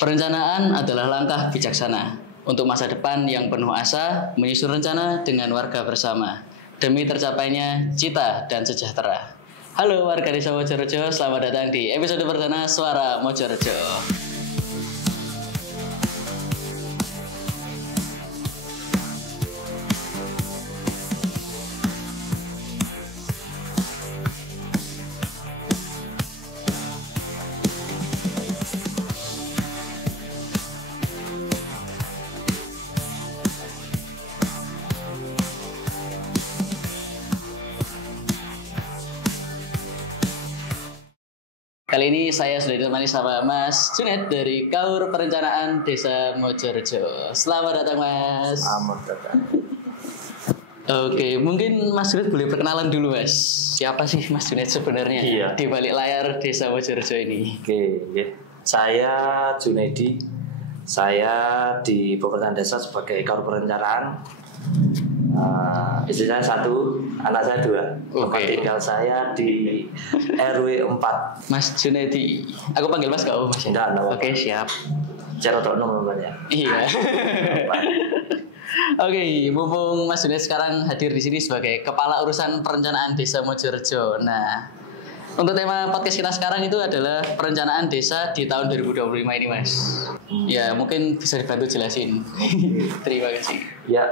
Perencanaan adalah langkah bijaksana untuk masa depan yang penuh asa, menyusun rencana dengan warga bersama demi tercapainya cita dan sejahtera. Halo warga Desa Mojorejo, selamat datang di episode perdana Suara Mojorejo. Kali ini saya sudah ditemani sama Mas Junet dari Kaur Perencanaan Desa Mojorejo. Selamat datang Mas. Selamat datang. Oke, mungkin Mas Junet boleh perkenalan dulu Mas. Siapa sih Mas Junet sebenarnya di balik layar Desa Mojorejo ini? Oke, saya Junedi. Saya di pemerintahan desa sebagai Kaur Perencanaan. Istri saya 1, anak saya 2. Tempat tinggal saya di RW 4. Mas Junedi. Aku panggil Mas gak Mas? Enggak, Oke, siap. Cerotono namanya. Iya. Oke, mumpung Mas Junedi sekarang hadir di sini sebagai Kepala Urusan Perencanaan Desa Mojorejo. Nah, untuk tema podcast kita sekarang itu adalah perencanaan desa di tahun 2025 ini, Mas. Ya, mungkin bisa dibantu jelasin. Terima kasih. Ya,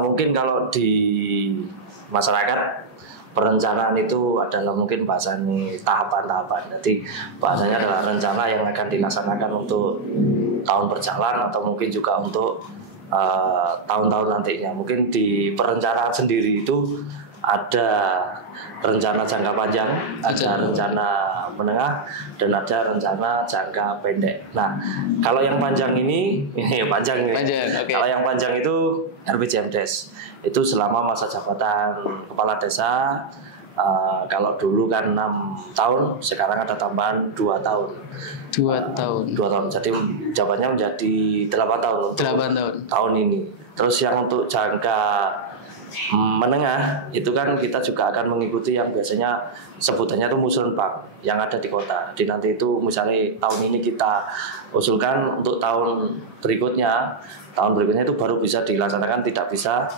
mungkin kalau di masyarakat perencanaan itu adalah mungkin bahasanya tahapan-tahapan. Jadi bahasanya adalah rencana yang akan dilaksanakan untuk tahun berjalan atau mungkin juga untuk tahun-tahun nantinya. Mungkin di perencanaan sendiri itu ada rencana jangka panjang, ada rencana menengah, dan ada rencana jangka pendek. Nah, kalau yang panjang ini panjang. Okay. Kalau yang panjang itu RPJMdes. Itu selama masa jabatan kepala desa. Kalau dulu kan 6 tahun, sekarang ada tambahan 2 tahun. 2 tahun. 2 tahun. Jadi jabatannya menjadi 8 tahun. 8 tahun. Tahun ini. Terus yang untuk jangka menengah itu kan kita juga akan mengikuti yang biasanya sebutannya itu musrenbang yang ada di kota. Jadi nanti itu misalnya tahun ini kita usulkan untuk tahun berikutnya itu baru bisa dilaksanakan, tidak bisa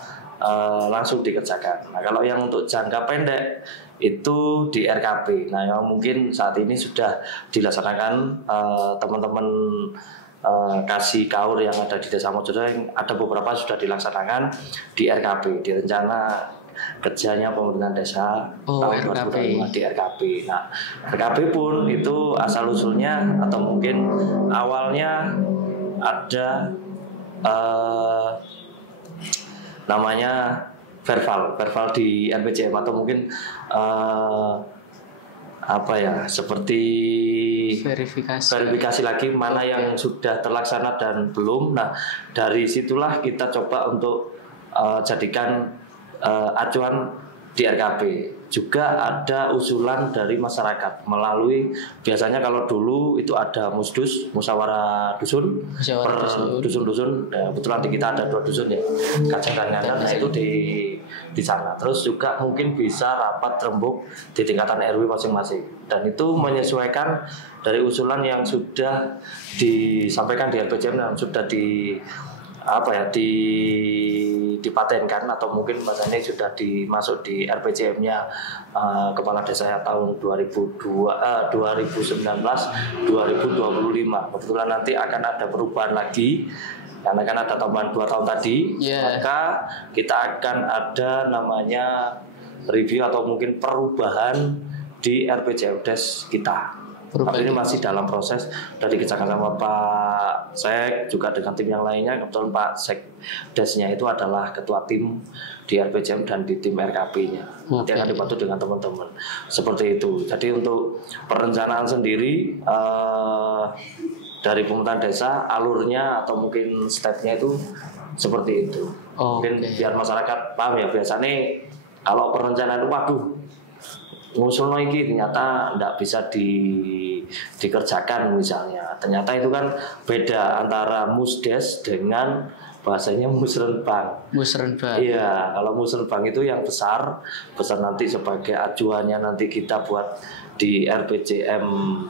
langsung dikerjakan. Nah, kalau yang untuk jangka pendek itu di RKP. Nah, yang mungkin saat ini sudah dilaksanakan teman-teman kasih kaur yang ada di Desa Mojorejo, yang ada beberapa sudah dilaksanakan di RKP, di rencana kerjanya pemerintahan desa tahun 2025 di RKP. Nah, RKP pun itu asal usulnya atau mungkin awalnya ada namanya verbal di RPJM atau mungkin seperti verifikasi lagi mana yang sudah terlaksana dan belum. Nah, dari situlah kita coba untuk jadikan acuan di RKP. Juga ada usulan dari masyarakat melalui, biasanya kalau dulu itu ada musdus, musyawarah dusun, dusun-dusun. Kebetulan di kita ada 2 dusun ya, Kajang dan Nganan. Nah, itu di sana. Terus juga mungkin bisa rapat rembuk di tingkatan RW masing-masing. Dan itu menyesuaikan dari usulan yang sudah disampaikan di RPJM dan sudah dipatenkan atau mungkin bahasanya sudah dimasuk di RPJM-nya Kepala Desa tahun 2019-2025. Kebetulan nanti akan ada perubahan lagi karena kan ada tambahan 2 tahun tadi. Maka kita akan ada namanya review atau mungkin perubahan di RPJMdes kita. Tapi ini masih dalam proses, dari kerjasama sama Pak Sek juga dengan tim yang lainnya. Kebetulan Pak Sekdesnya itu adalah ketua tim di RPJM dan di tim RKP-nya. Nanti akan dibantu dengan teman-teman. Seperti itu. Jadi untuk perencanaan sendiri dari pemerintahan desa, alurnya atau mungkin step-nya itu seperti itu. Mungkin biar masyarakat paham ya. Biasanya kalau perencanaan itu ngusul lagi ternyata tidak bisa dikerjakan misalnya. Ternyata itu kan beda antara musdes dengan bahasanya musrenbang. Iya, kalau musrenbang itu yang besar nanti sebagai acuannya nanti kita buat di RPJM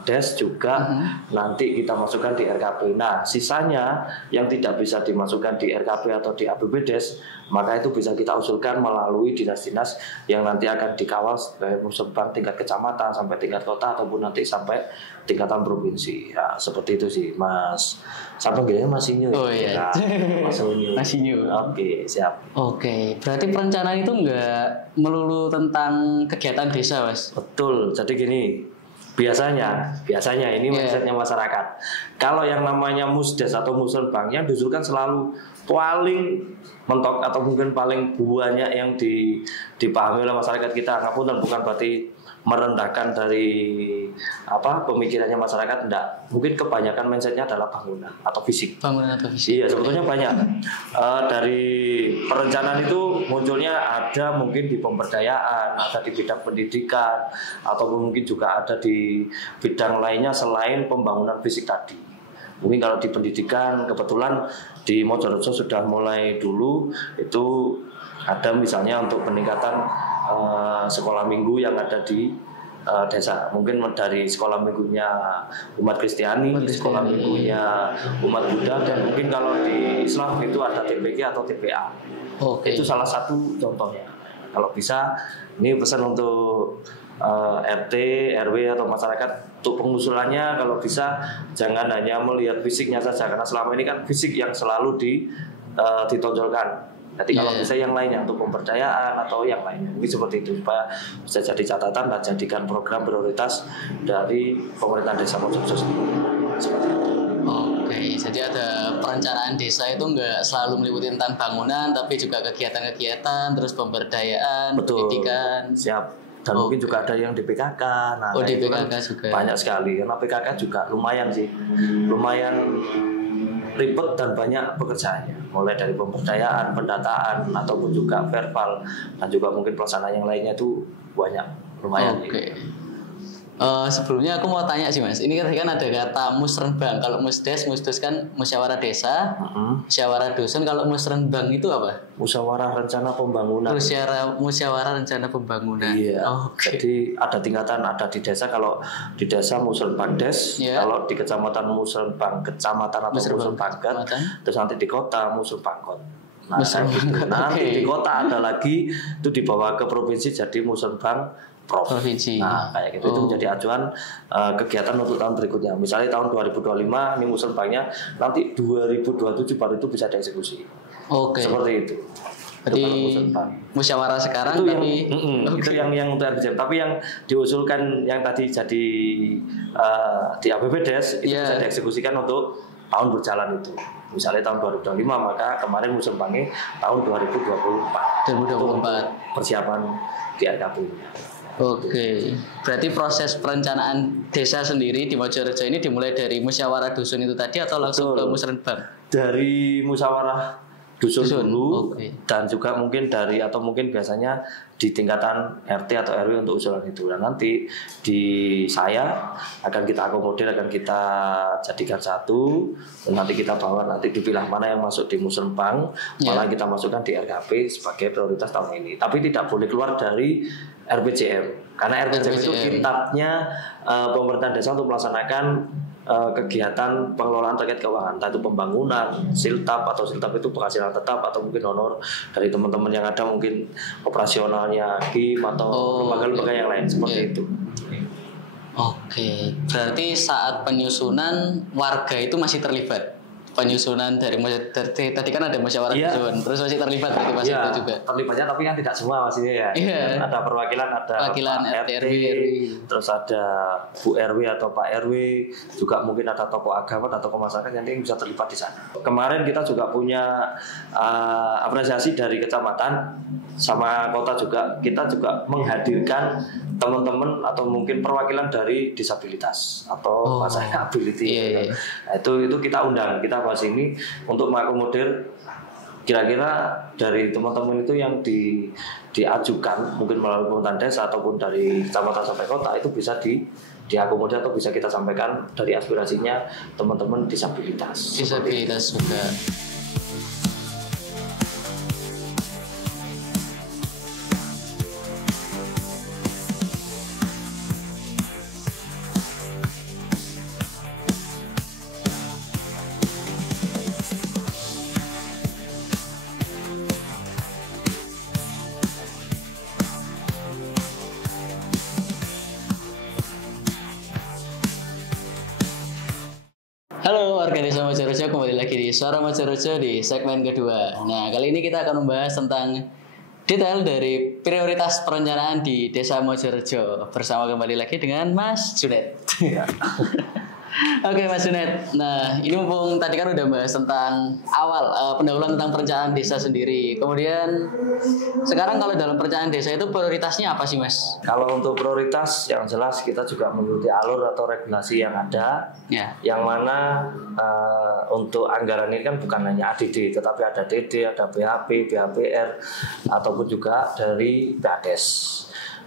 Des juga nanti kita masukkan di RKP. Nah, sisanya yang tidak bisa dimasukkan di RKP atau di APB Des, maka itu bisa kita usulkan melalui dinas-dinas yang nanti akan dikawal sebagai muserbang tingkat kecamatan sampai tingkat kota ataupun nanti sampai tingkatan provinsi. Ya, seperti itu sih, Mas. Sampai gini Mas Inyo. Oh iya. Mas Inyo. Mas Inyo. Oke, siap. Oke, berarti perencanaan itu nggak melulu tentang kegiatan desa, Mas? Betul. Jadi gini, biasanya ini mindsetnya masyarakat. Kalau yang namanya musdes atau musrenbang yang diusulkan selalu paling mentok atau mungkin paling banyak yang dipahami oleh masyarakat kita. Ngapunten, bukan berarti merendahkan dari pemikirannya masyarakat, enggak. Mungkin kebanyakan mindsetnya adalah bangunan atau fisik. Bangunan atau fisik. Iya, sebetulnya banyak. Dari perencanaan itu munculnya ada mungkin di pemberdayaan, ada di bidang pendidikan, ataupun mungkin juga ada di bidang lainnya selain pembangunan fisik tadi. Mungkin kalau di pendidikan, kebetulan di Mojorejo sudah mulai dulu itu ada misalnya untuk peningkatan sekolah minggu yang ada di desa. Mungkin dari sekolah minggunya umat Kristiani, sekolah minggunya umat Buddha, dan mungkin kalau di Islam itu ada TPK atau TPA. Itu salah satu contohnya. Kalau bisa, ini pesan untuk RT, RW atau masyarakat untuk pengusulannya, kalau bisa jangan hanya melihat fisiknya saja, karena selama ini kan fisik yang selalu ditonjolkan. Nanti kalau bisa yang lainnya untuk pemberdayaan atau yang lainnya, mungkin seperti itu supaya bisa jadi catatan dan jadikan program prioritas dari pemerintahan desa Mojorejo sendiri. Seperti itu. Oke, jadi ada perencanaan desa itu nggak selalu meliputi tentang bangunan, tapi juga kegiatan-kegiatan, terus pemberdayaan, pendidikan. Siap. Dan mungkin juga ada yang di PKK. Nah, di PKK juga banyak sekali. Karena PKK juga lumayan sih, lumayan ribet dan banyak pekerjaannya, mulai dari pemberdayaan, pendataan, ataupun juga verbal, dan juga mungkin pelaksanaan yang lainnya itu banyak, lumayan. Oke. Sebelumnya aku mau tanya sih Mas, ini kan ada kata musrenbang. Kalau musdes kan musyawarah desa, musyawarah dusun. Kalau musrenbang itu apa? Musyawarah rencana pembangunan. Musyawarah rencana pembangunan. Iya. Jadi ada tingkatan, ada di desa. Kalau di desa musrenbang des, kalau di kecamatan musrenbang kecamatan atau musrenbang terus nanti di kota musrenbang kot. Nah, nanti di kota ada lagi itu dibawa ke provinsi jadi musrenbang provinsi. Nah, kayak gitu itu menjadi acuan kegiatan untuk tahun berikutnya. Misalnya tahun 2025 ini musrenbangnya, nanti 2027 baru itu bisa dieksekusi. Seperti itu. Jadi musyawarah sekarang itu tapi itu yang untuk RPJM. Tapi yang diusulkan yang tadi jadi di APBDes itu bisa dieksekusikan untuk tahun berjalan itu. Misalnya tahun 2025, maka kemarin musrenbangnya tahun 2024. Persiapan di RKP-nya. Oke, berarti proses perencanaan desa sendiri di Mojorejo ini dimulai dari musyawarah dusun itu tadi atau langsung ke musrenbang? Dari musyawarah dusun dulu, dan juga mungkin atau mungkin biasanya di tingkatan RT atau RW untuk usulan itu. Dan nanti di saya akan kita akomodir, akan kita jadikan satu, dan nanti kita bawa, nanti dipilah mana yang masuk di musrenbang, malah kita masukkan di RKP sebagai prioritas tahun ini. Tapi tidak boleh keluar dari RPJM, karena RPJM itu kitabnya pemerintahan desa untuk melaksanakan kegiatan pengelolaan terkait keuangan, entah itu pembangunan, siltap atau siltap itu penghasilan tetap atau mungkin honor dari teman-teman yang ada, mungkin operasionalnya KIM atau lembaga-lembaga yang lain seperti itu. Oke, berarti saat penyusunan warga itu masih terlibat? Penyusunan dari tadi kan ada musyawarah dusun, terus masih terlibat berarti pas itu juga. Terlibatnya tapi kan tidak semua maksudnya ya. Ada perwakilan, ada RT, RW, terus ada Bu RW atau Pak RW, juga mungkin ada tokoh agama atau tokoh masyarakat yang bisa terlibat di sana. Kemarin kita juga punya apresiasi dari kecamatan sama kota juga. Kita juga menghadirkan teman-teman atau mungkin perwakilan dari disabilitas atau masyarakat ability. Nah, itu kita undang, kita bahas ini untuk mengakomodir kira-kira dari teman-teman itu yang diajukan mungkin melalui pemerintahan desa ataupun dari kecamatan sampai kota, itu bisa diakomodir atau bisa kita sampaikan dari aspirasinya teman-teman disabilitas. Disabilitas juga. warga Desa Mojorejo, kembali lagi di Suara Mojorejo di segmen kedua. Nah, kali ini kita akan membahas tentang detail dari prioritas perencanaan di Desa Mojorejo. Bersama kembali lagi dengan Mas Junet. Ya. Oke Mas Junet, nah ini mumpung tadi kan udah bahas tentang awal pendahuluan tentang perencanaan desa sendiri. Kemudian sekarang kalau dalam perencanaan desa itu prioritasnya apa sih Mas? Kalau untuk prioritas yang jelas kita juga mengikuti alur atau regulasi yang ada, Ya. yang mana untuk anggaran ini kan bukan hanya ADD, tetapi ada DD, ada BHP, BHPR, ataupun juga dari BADES.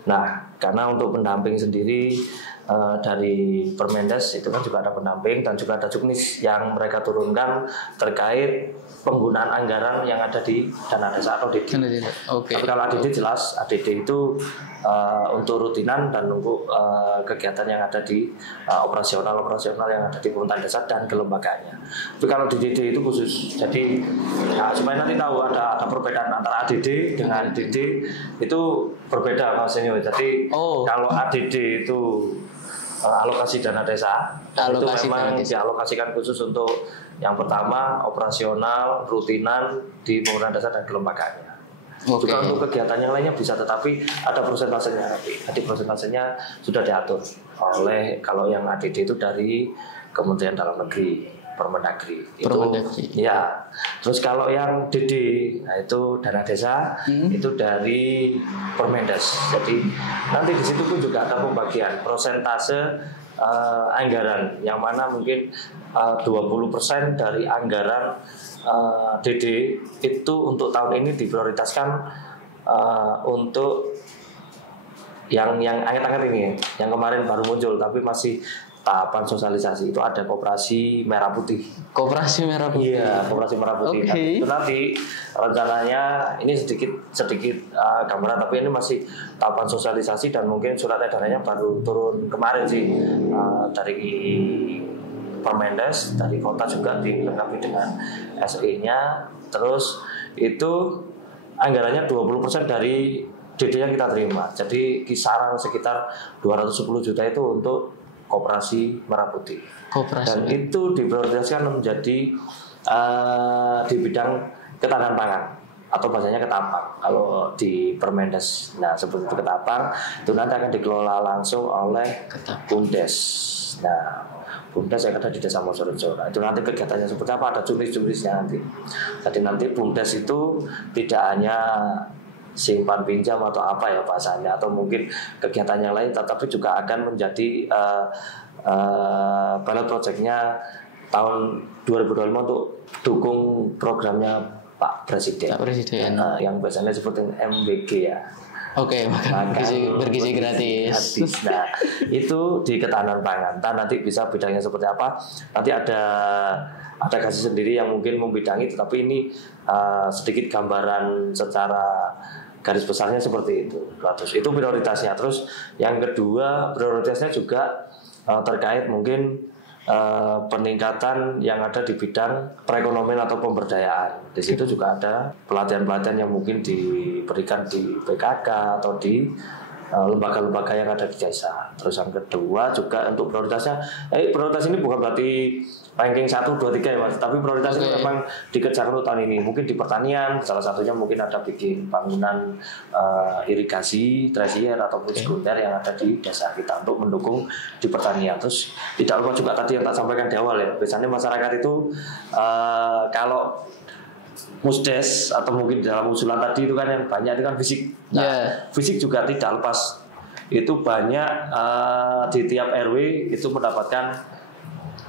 Nah, karena untuk pendamping sendiri dari Permendes itu kan juga ada pendamping dan juga ada juknis yang mereka turunkan terkait penggunaan anggaran yang ada di dana desa atau DD. Oke. Tapi kalau ADD jelas ADD itu untuk rutinan dan untuk kegiatan yang ada di operasional yang ada di pemerintahan desa dan kelembagaannya. Tapi kalau di DD itu khusus. Jadi supaya nanti tahu ada perbedaan antara ADD dengan DD itu berbeda maksudnya. Jadi kalau ADD itu alokasi dana desa, itu memang dialokasikan khusus untuk yang pertama operasional rutinan di pemerintahan desa dan kelembagaannya. Juga untuk kegiatan yang lainnya bisa, tetapi ada persentasenya. Jadi persentasenya sudah diatur oleh, kalau yang ADD itu dari Kementerian Dalam Negeri, Permendagri. Ya. Terus kalau yang DD, nah itu dana desa, itu dari Permendes. Jadi nanti di situ pun juga ada pembagian persentase anggaran, yang mana mungkin 20% dari anggaran DD itu untuk tahun ini diprioritaskan untuk yang anget-anget ini, yang kemarin baru muncul tapi masih tahapan sosialisasi. Itu ada Koperasi Merah Putih. Koperasi Merah Putih. Iya, Koperasi Merah Putih. Itu nanti rencananya ini sedikit gambaran, tapi ini masih tahapan sosialisasi dan mungkin surat edarannya baru turun kemarin sih dari Permendes, dari kota juga dilengkapi dengan SE-nya. Terus itu anggarannya 20% dari DD yang kita terima. Jadi kisaran sekitar 210 juta itu untuk Koperasi Merah Putih. Dan itu diprioritaskan menjadi di bidang ketahanan pangan atau bahasanya ketapang kalau di Permendes. Nah, sebut itu ketapang, itu nanti akan dikelola langsung oleh Bumdes. Nah, Bumdes yang ada di Desa Mojorejo. Nah, itu nanti kegiatannya seperti apa, ada jurnis-jurnisnya nanti. Jadi nanti Bumdes itu tidak hanya simpan pinjam atau apa ya bahasanya, atau mungkin kegiatan yang lain, tetapi juga akan menjadi pilot projectnya tahun 2025 untuk dukung programnya Pak Presiden. Yang biasanya seperti MBG ya. Oke, makan bergizi gratis. Nah, itu di ketahanan pangan. Nanti bisa bidangnya seperti apa? Nanti ada kasih sendiri yang mungkin membidangi, tetapi ini sedikit gambaran secara garis besarnya seperti itu. Itu prioritasnya. Terus yang kedua prioritasnya juga terkait mungkin peningkatan yang ada di bidang perekonomian atau pemberdayaan. Di situ juga ada pelatihan-pelatihan yang mungkin diberikan di PKK atau di lembaga-lembaga yang ada di desa. Terus yang kedua juga untuk prioritasnya, prioritas ini bukan berarti ranking 1, 2, 3 ya Mas, tapi prioritas ini memang dikejarkan untuk tahun ini. Mungkin di pertanian, salah satunya mungkin ada bikin bangunan irigasi, tersier ataupun sekunder yang ada di desa kita untuk mendukung di pertanian. Terus tidak lupa juga tadi yang tak sampaikan di awal ya, biasanya masyarakat itu kalau Musdes atau mungkin dalam usulan tadi itu kan yang banyak itu kan fisik. Nah, fisik juga tidak lepas. Itu banyak di tiap RW itu mendapatkan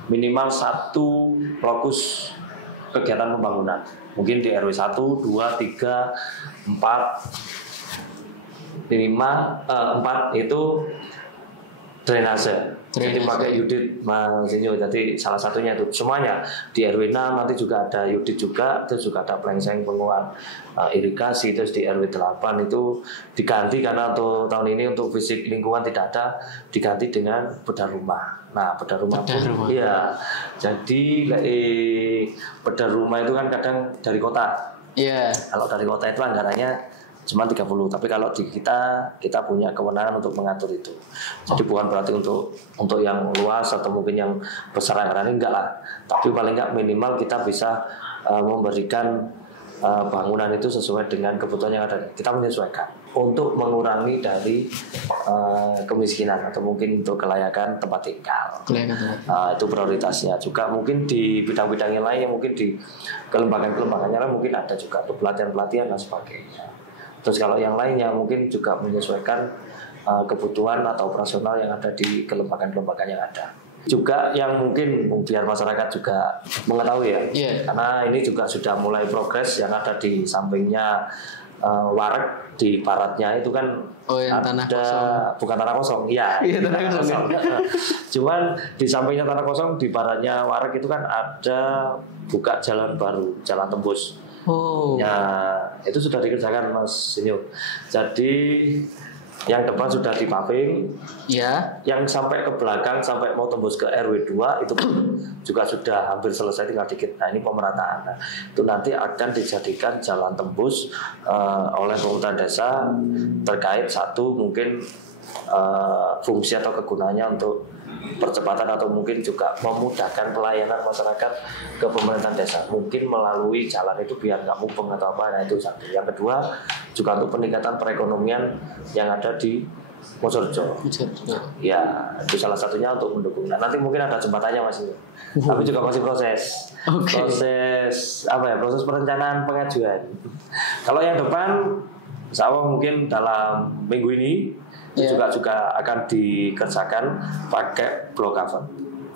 minimal 1 lokus kegiatan pembangunan. Mungkin di RW 1, 2, 3, 4, 5, 4 itu drainase. Jadi pakai Yudit Mas Inyo. Jadi salah satunya itu semuanya di RW 6 nanti juga ada Yudit juga, terus juga ada plengseng penguat irigasi. Terus di RW 8 itu diganti karena untuk tahun ini untuk fisik lingkungan tidak ada, diganti dengan bedah rumah. Nah, bedah rumah pun iya. Jadi bedah rumah itu kan kadang dari kota. Iya. Kalau dari kota itu anggarannya cuma 30. Tapi kalau di kita punya kewenangan untuk mengatur itu. Jadi bukan berarti untuk yang luas atau mungkin yang besar anggarannya enggak lah. Tapi paling enggak minimal kita bisa memberikan bangunan itu sesuai dengan kebutuhan yang ada. Kita menyesuaikan untuk mengurangi dari kemiskinan atau mungkin untuk kelayakan tempat tinggal. Itu prioritasnya. Juga mungkin di bidang-bidang yang lain, yang mungkin di kelembagaan-kelembagaan lain mungkin ada juga untuk pelatihan-pelatihan dan sebagainya. Terus kalau yang lainnya mungkin juga menyesuaikan kebutuhan atau operasional yang ada di kelembagaan-kelembagaan yang ada. Juga yang mungkin biar masyarakat juga mengetahui ya, karena ini juga sudah mulai progres yang ada di sampingnya Wareg, di baratnya itu kan yang ada tanah kosong. Bukan tanah kosong, iya tanah kosong. Cuman di sampingnya tanah kosong di baratnya Wareg itu kan ada buka jalan baru, jalan tembus. Ya itu sudah dikerjakan Mas Sinyo. Jadi yang depan sudah di paving, yang sampai ke belakang sampai mau tembus ke RW 2 itu juga sudah hampir selesai, tinggal dikit. Nah ini pemerataan. Nah, itu nanti akan dijadikan jalan tembus oleh pemerintah desa terkait satu mungkin fungsi atau kegunaannya untuk percepatan atau mungkin juga memudahkan pelayanan masyarakat ke pemerintahan desa, mungkin melalui jalan itu biar nggak mubeng atau apa. Nah itu satu. Yang kedua juga untuk peningkatan perekonomian yang ada di Mojorejo. Ya itu salah satunya untuk mendukung. Nah, nanti mungkin ada jembatannya Mas, tapi juga masih proses proses perencanaan pengajuan. Kalau yang depan insya Allah mungkin dalam minggu ini itu juga akan dikerjakan pakai block cover,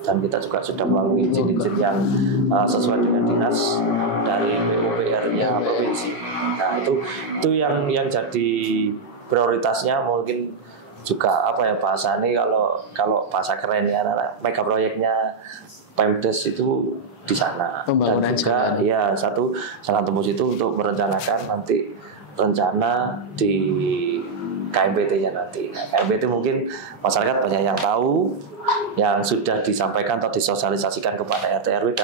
dan kita juga sudah melalui izin-izin yang sesuai dengan dinas dari PUPR-nya provinsi. Nah itu yang jadi prioritasnya. Mungkin juga bahasanya kalau bahasa kerennya mega proyeknya Pemdes itu di sana. Pembangunan dan juga jalan. Satu jalan tembus itu untuk merencanakan nanti rencana di KMPT-nya nanti. Nah, KMPT mungkin masyarakat banyak yang tahu, yang sudah disampaikan atau disosialisasikan kepada RT RW,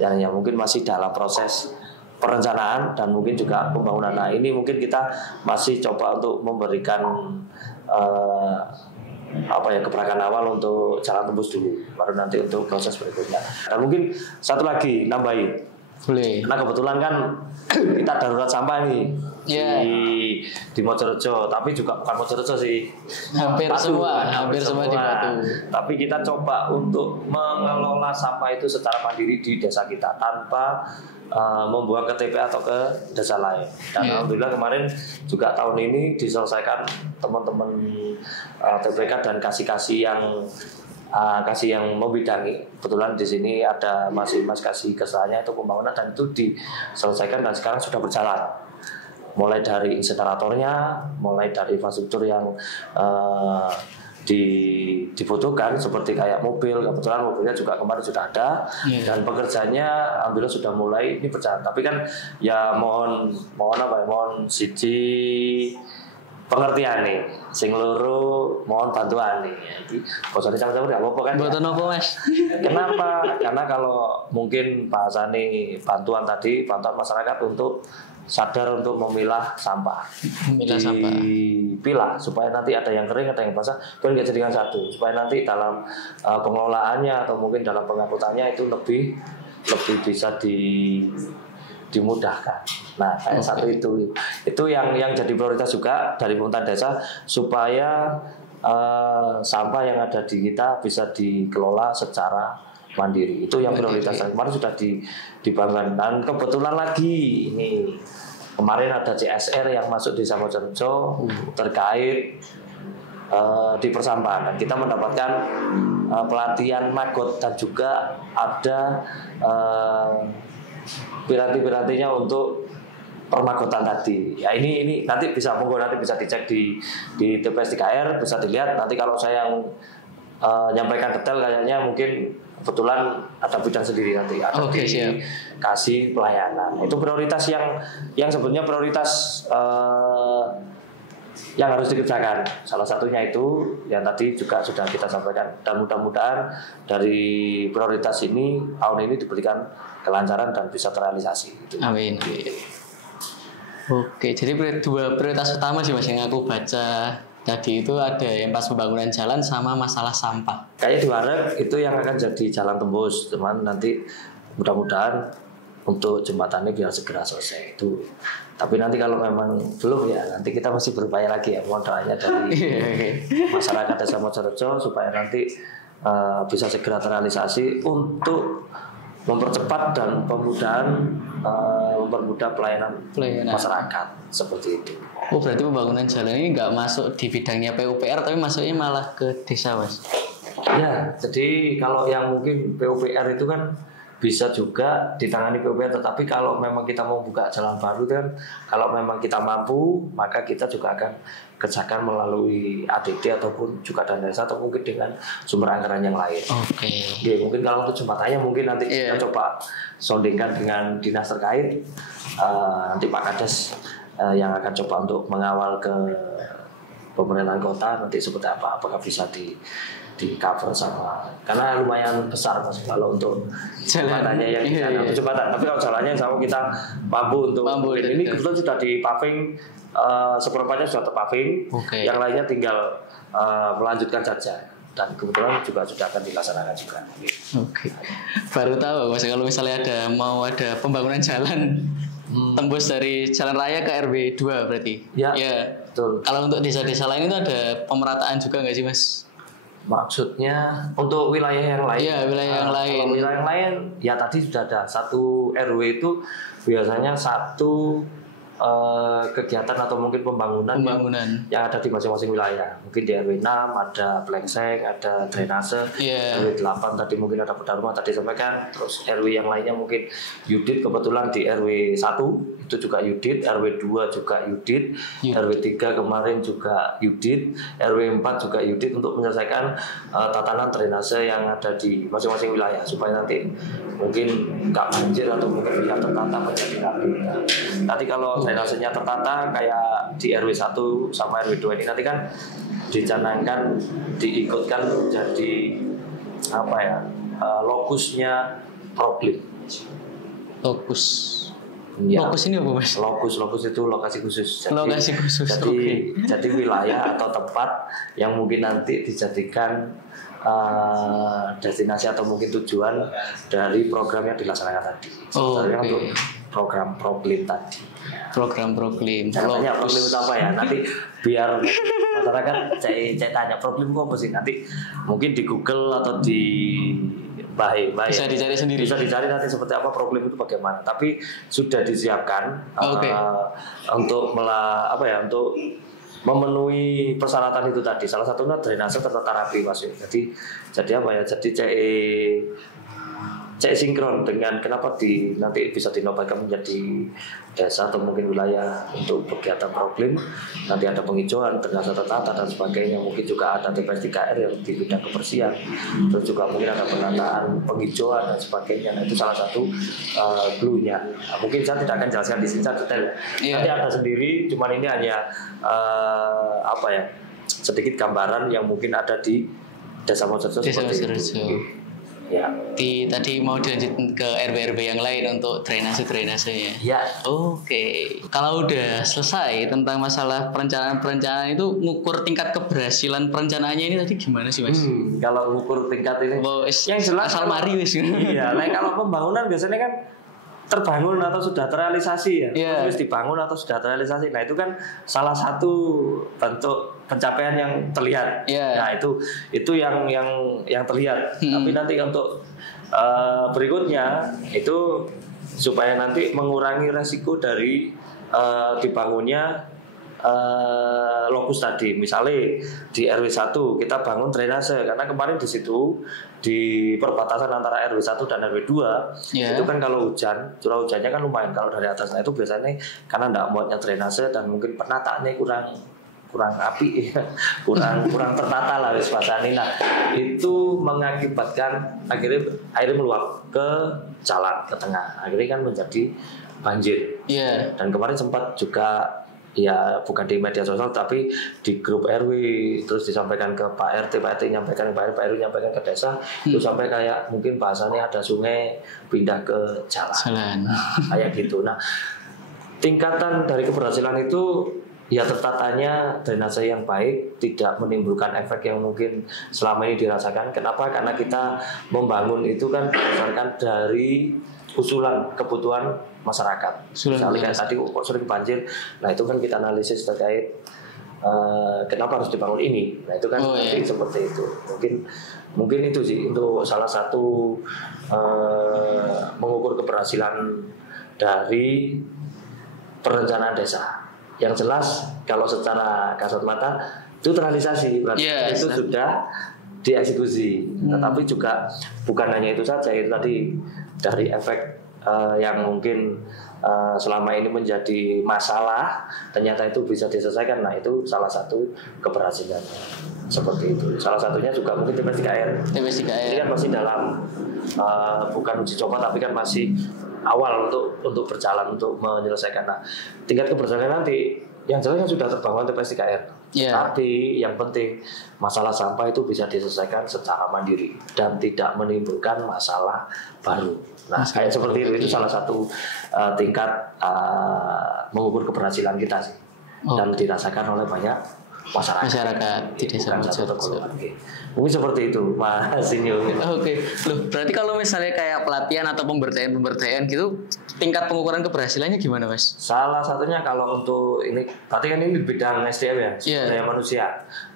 dan yang mungkin masih dalam proses perencanaan dan mungkin juga pembangunan. Nah ini mungkin kita masih coba untuk memberikan gebrakan awal untuk jalan tembus dulu, baru nanti untuk proses berikutnya. Dan mungkin satu lagi nambahin, boleh. Nah kebetulan kan kita darurat sampah nih di Mojorejo, tapi juga bukan Mojorejo sih, hampir semua di Batu. Tapi kita coba untuk mengelola sampah itu secara mandiri di desa kita tanpa membuang ke TPA atau ke desa lain. Dan alhamdulillah kemarin juga tahun ini diselesaikan teman-teman TPK dan kasih yang membidangi. Kebetulan di sini ada Mas kasih kesalahannya itu pembangunan, dan itu diselesaikan dan sekarang sudah berjalan. Mulai dari inseneratornya, mulai dari infrastruktur yang dibutuhkan seperti kayak mobil. Kebetulan mobilnya juga kemarin sudah ada, dan pekerjaannya alhamdulillah sudah mulai ini berjalan. Tapi kan ya mohon siji pengertian nih, sing loro mohon bantuan nih. Jadi bosone campur enggak apa-apa kan? Mboten apa Mas. Kenapa? Karena kalau mungkin bahasane bantuan masyarakat untuk sadar untuk memilah sampah. Dipilah supaya nanti ada yang kering, ada yang basah, biar nggak jadikan satu. Supaya nanti dalam pengelolaannya atau mungkin dalam pengangkutannya itu lebih bisa dimudahkan. Nah, kayak satu itu yang jadi prioritas juga dari pemerintah desa, supaya sampah yang ada di kita bisa dikelola secara mandiri. Itu yang prioritas. Kemarin sudah dibangun, dan kebetulan lagi ini kemarin ada CSR yang masuk di Mojorejo terkait di persampahan, dan kita mendapatkan pelatihan magot, dan juga ada piranti-pirantinya untuk permagotan tadi. Ya ini nanti bisa dicek di TPS 3R, bisa dilihat. Nanti kalau saya yang nyampaikan detail kayaknya mungkin kebetulan ada bidang sendiri nanti ada kasih pelayanan. Itu prioritas yang sebenarnya prioritas yang harus dikerjakan. Salah satunya itu yang tadi juga sudah kita sampaikan, dan mudah-mudahan dari prioritas ini tahun ini diberikan kelancaran dan bisa terrealisasi. Amin. Oke, jadi dua prioritas utama sih Mas yang aku baca tadi itu ada yang pas pembangunan jalan sama masalah sampah. Kayak di Warek itu yang akan jadi jalan tembus, cuman nanti mudah-mudahan untuk jembatannya biar segera selesai itu. Tapi nanti kalau memang belum ya nanti kita masih berupaya lagi ya, mohon doanya dari masyarakat Desa Mojorejo supaya nanti bisa segera terrealisasi untuk mempercepat dan mempermudah pelayanan masyarakat seperti itu. Oh berarti pembangunan jalan ini nggak masuk di bidangnya PUPR tapi masuknya malah ke desa Mas? Ya, jadi kalau yang mungkin PUPR itu kan bisa juga ditangani PUPR, tetapi kalau memang kita mau buka jalan baru kan, kalau memang kita mampu maka kita juga akan kerjakan melalui ADD ataupun juga dana desa atau mungkin dengan sumber anggaran yang lain. Oke. Ya, mungkin kalau untuk jembatannya mungkin nanti kita coba sondingkan dengan dinas terkait, nanti Pak Kades yang akan coba untuk mengawal ke pemerintahan kota nanti seperti apa, apakah bisa di cover sama, karena lumayan besar Mas kalau untuk jembatannya yang di sana jembatan, tapi kalau jalannya sama kita mampu untuk ini kebetulan sudah di paving, seperempatnya sudah terpaving, yang lainnya tinggal melanjutkan saja dan kebetulan juga sudah akan dilaksanakan juga. Oke. Baru tahu Mas kalau misalnya mau ada pembangunan jalan tembus dari jalan raya ke RW 2 berarti. Ya. Betul. Kalau untuk desa-desa lain itu ada pemerataan juga nggak sih Mas? Maksudnya untuk wilayah yang lain? Iya, wilayah yang lain. Kalau wilayah yang lain, ya tadi sudah ada satu RW itu biasanya satu kegiatan atau mungkin pembangunan yang ada di masing-masing wilayah. Mungkin di RW 6 ada plengseng, ada drainase, RW 8 tadi mungkin ada bedah rumah tadi sampaikan, terus RW yang lainnya mungkin Yudit, kebetulan di RW 1 itu juga Yudit, RW 2 juga Yudit, RW 3 kemarin juga Yudit, RW 4 juga Yudit untuk menyelesaikan tatanan drainase yang ada di masing-masing wilayah supaya nanti mungkin nggak banjir atau mungkin tidak tertata menjadi rapi. Nanti kalau drainasenya tertata kayak di RW 1 sama RW 2 ini nanti kan dicanangkan diikutkan menjadi apa ya, lokusnya problem. Lokus ini apa Mas? Lokus itu lokasi khusus. Jadi wilayah atau tempat yang mungkin nanti dijadikan destinasi atau mungkin tujuan dari program yang dilaksanakan tadi. Sebenarnya untuk program problem tadi. Program. Tanya problem itu apa ya? Nanti biar masyarakat saya tanya problem itu apa sih? Nanti mungkin di Google atau di bisa dicari sendiri. Bisa dicari nanti seperti apa problem itu bagaimana. Tapi sudah disiapkan untuk untuk memenuhi persyaratan itu tadi. Salah satunya drainase tertata rapi Mas. Jadi apa ya? Jadi cek sinkron dengan kenapa nanti bisa dinobatkan menjadi desa atau mungkin wilayah untuk kegiatan problem. Nanti ada penghijauan, drainase tertata dan sebagainya. Mungkin juga ada TPS 3R yang di bidang kebersihan. Terus juga mungkin ada penataan penghijauan dan sebagainya. Nah, itu salah satu clue-nya. Nah, mungkin saya tidak akan jelaskan di sini detail. Nanti ada sendiri, cuman ini hanya sedikit gambaran yang mungkin ada di Desa Mojorejo seperti itu. Ya. Tadi mau dilanjutin ke RW yang lain untuk drainasenya. Ya. Oke. Kalau udah selesai tentang masalah perencanaan itu, ngukur tingkat keberhasilan perencanaannya ini tadi gimana sih Mas? Kalau ngukur tingkat ini, yang jelas asal mari wis. Iya. Nah, kalau pembangunan biasanya kan terbangun atau sudah terrealisasi ya, terus dibangun atau sudah terrealisasi. Nah itu kan salah satu bentuk pencapaian yang terlihat. Nah itu yang terlihat. Tapi nanti untuk berikutnya itu supaya nanti mengurangi resiko dari dibangunnya lokus tadi. Misalnya di RW 1 kita bangun drainase karena kemarin di situ di perbatasan antara RW 1 dan RW 2 itu kan kalau hujan, curah hujannya kan lumayan. Kalau dari atasnya itu biasanya karena tidak muatnya drainase dan mungkin penataannya kurang api kurang tertata lah wis bahasane. Nah, itu mengakibatkan akhirnya air meluap ke jalan ke tengah. Akhirnya kan menjadi banjir. Dan kemarin sempat juga ya bukan di media sosial tapi di grup RW terus disampaikan ke Pak RT nyampaikan ke Pak RW nyampaikan ke desa itu sampai kayak mungkin bahasanya ada sungai pindah ke jalan. Kayak gitu. Nah tingkatan dari keberhasilan itu ya tertatanya drainase yang baik, tidak menimbulkan efek yang mungkin selama ini dirasakan. Kenapa? Karena kita membangun itu kan berdasarkan dari usulan kebutuhan masyarakat. Misalnya kayak tadi kok sering banjir, nah itu kan kita analisis terkait kenapa harus dibangun ini. Nah itu kan seperti itu. Mungkin itu sih untuk salah satu mengukur keberhasilan dari perencanaan desa. Yang jelas kalau secara kasat mata itu terrealisasi, berarti itu sudah dieksekusi. Tetapi juga bukan hanya itu saja, itu tadi dari efek yang mungkin selama ini menjadi masalah ternyata itu bisa diselesaikan. Nah itu salah satu keberhasilan seperti itu. Salah satunya juga mungkin TPS 3R. Ini kan masih dalam bukan uji coba tapi kan masih awal untuk berjalan untuk menyelesaikan. Nah, tingkat keberhasilan nanti yang jelasnya sudah terbangun TPS 3R. Tapi yang penting masalah sampah itu bisa diselesaikan secara mandiri dan tidak menimbulkan masalah baru. Nah, kayak seperti itu salah satu tingkat mengukur keberhasilan kita sih. Dan dirasakan oleh banyak masyarakat di desa Mojorjo. Mungkin seperti itu, Mas Sinyo. Loh, berarti kalau misalnya kayak pelatihan atau pemberdayaan gitu, tingkat pengukuran keberhasilannya gimana, Mas? Salah satunya kalau untuk ini, berarti kan ini bidang SDM ya, sumber daya manusia,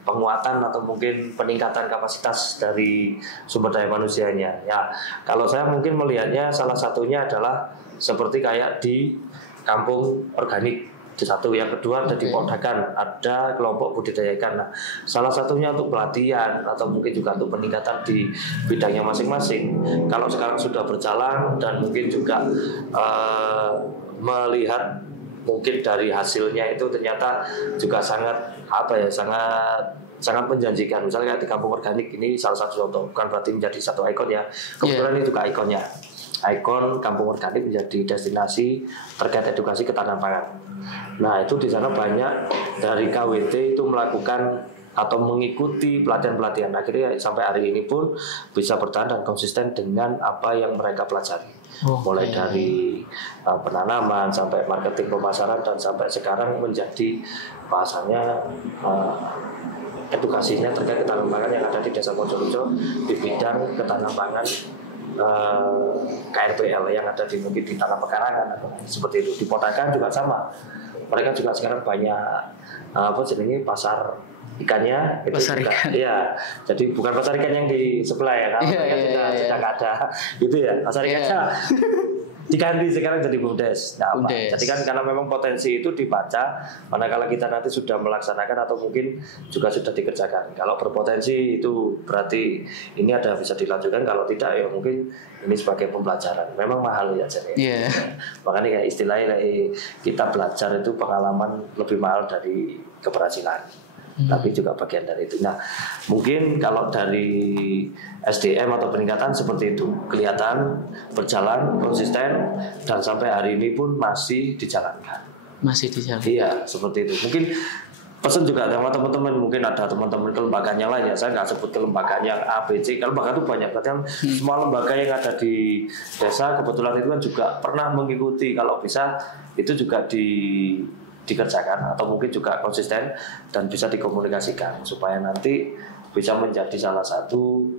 penguatan atau mungkin peningkatan kapasitas dari sumber daya manusianya. Ya, kalau saya mungkin melihatnya salah satunya adalah seperti kayak di kampung organik. Satu, yang kedua ada di Podakan, ada kelompok budidaya ikan. Nah, salah satunya untuk pelatihan atau mungkin juga untuk peningkatan di bidangnya masing-masing. Kalau sekarang sudah berjalan dan mungkin juga melihat mungkin dari hasilnya itu ternyata juga sangat sangat menjanjikan. Misalnya di kampung organik ini salah satu contoh, bukan berarti menjadi satu ikon ya. Kebetulan ini juga ikonnya. Ikon kampung organik menjadi destinasi terkait edukasi ketahanan pangan. Nah itu di sana banyak dari KWT itu melakukan atau mengikuti pelatihan-pelatihan. Akhirnya sampai hari ini pun bisa bertahan dan konsisten dengan apa yang mereka pelajari. Mulai dari penanaman sampai marketing pemasaran dan sampai sekarang menjadi bahasanya edukasinya terkait ketahanan pangan yang ada di Desa Mojorjo di bidang ketahanan pangan KRPL yang ada mungkin di tanah pekarangan seperti itu. Di Podakan juga sama. Mereka juga sekarang banyak pasar ikannya itu pasar juga, ikan. Ya. Jadi bukan pasar ikan yang di sebelah ya, kan? Sudah nggak ada gitu ya. Pasar ikannya diganti sekarang jadi BUMDes. Nah, jadi kan karena memang potensi itu dibaca, manakala kita nanti sudah melaksanakan atau mungkin juga sudah dikerjakan. Kalau berpotensi itu berarti ini ada bisa dilanjutkan. Kalau tidak ya mungkin ini sebagai pembelajaran. Memang mahal ya jadi. Makanya kayak istilahnya kita belajar itu pengalaman lebih mahal dari keberhasilan. Tapi juga bagian dari itu. Nah, mungkin kalau dari SDM atau peningkatan seperti itu kelihatan berjalan konsisten dan sampai hari ini pun masih dijalankan. Iya, seperti itu. Mungkin pesan juga sama teman-teman, mungkin ada teman-teman kelembagaannya lain ya. Saya nggak sebut kelembagaan yang A, B, C. Lembaga itu banyak. Berarti semua lembaga yang ada di desa kebetulan itu kan juga pernah mengikuti. Kalau bisa itu juga dikerjakan atau mungkin juga konsisten dan bisa dikomunikasikan supaya nanti bisa menjadi salah satu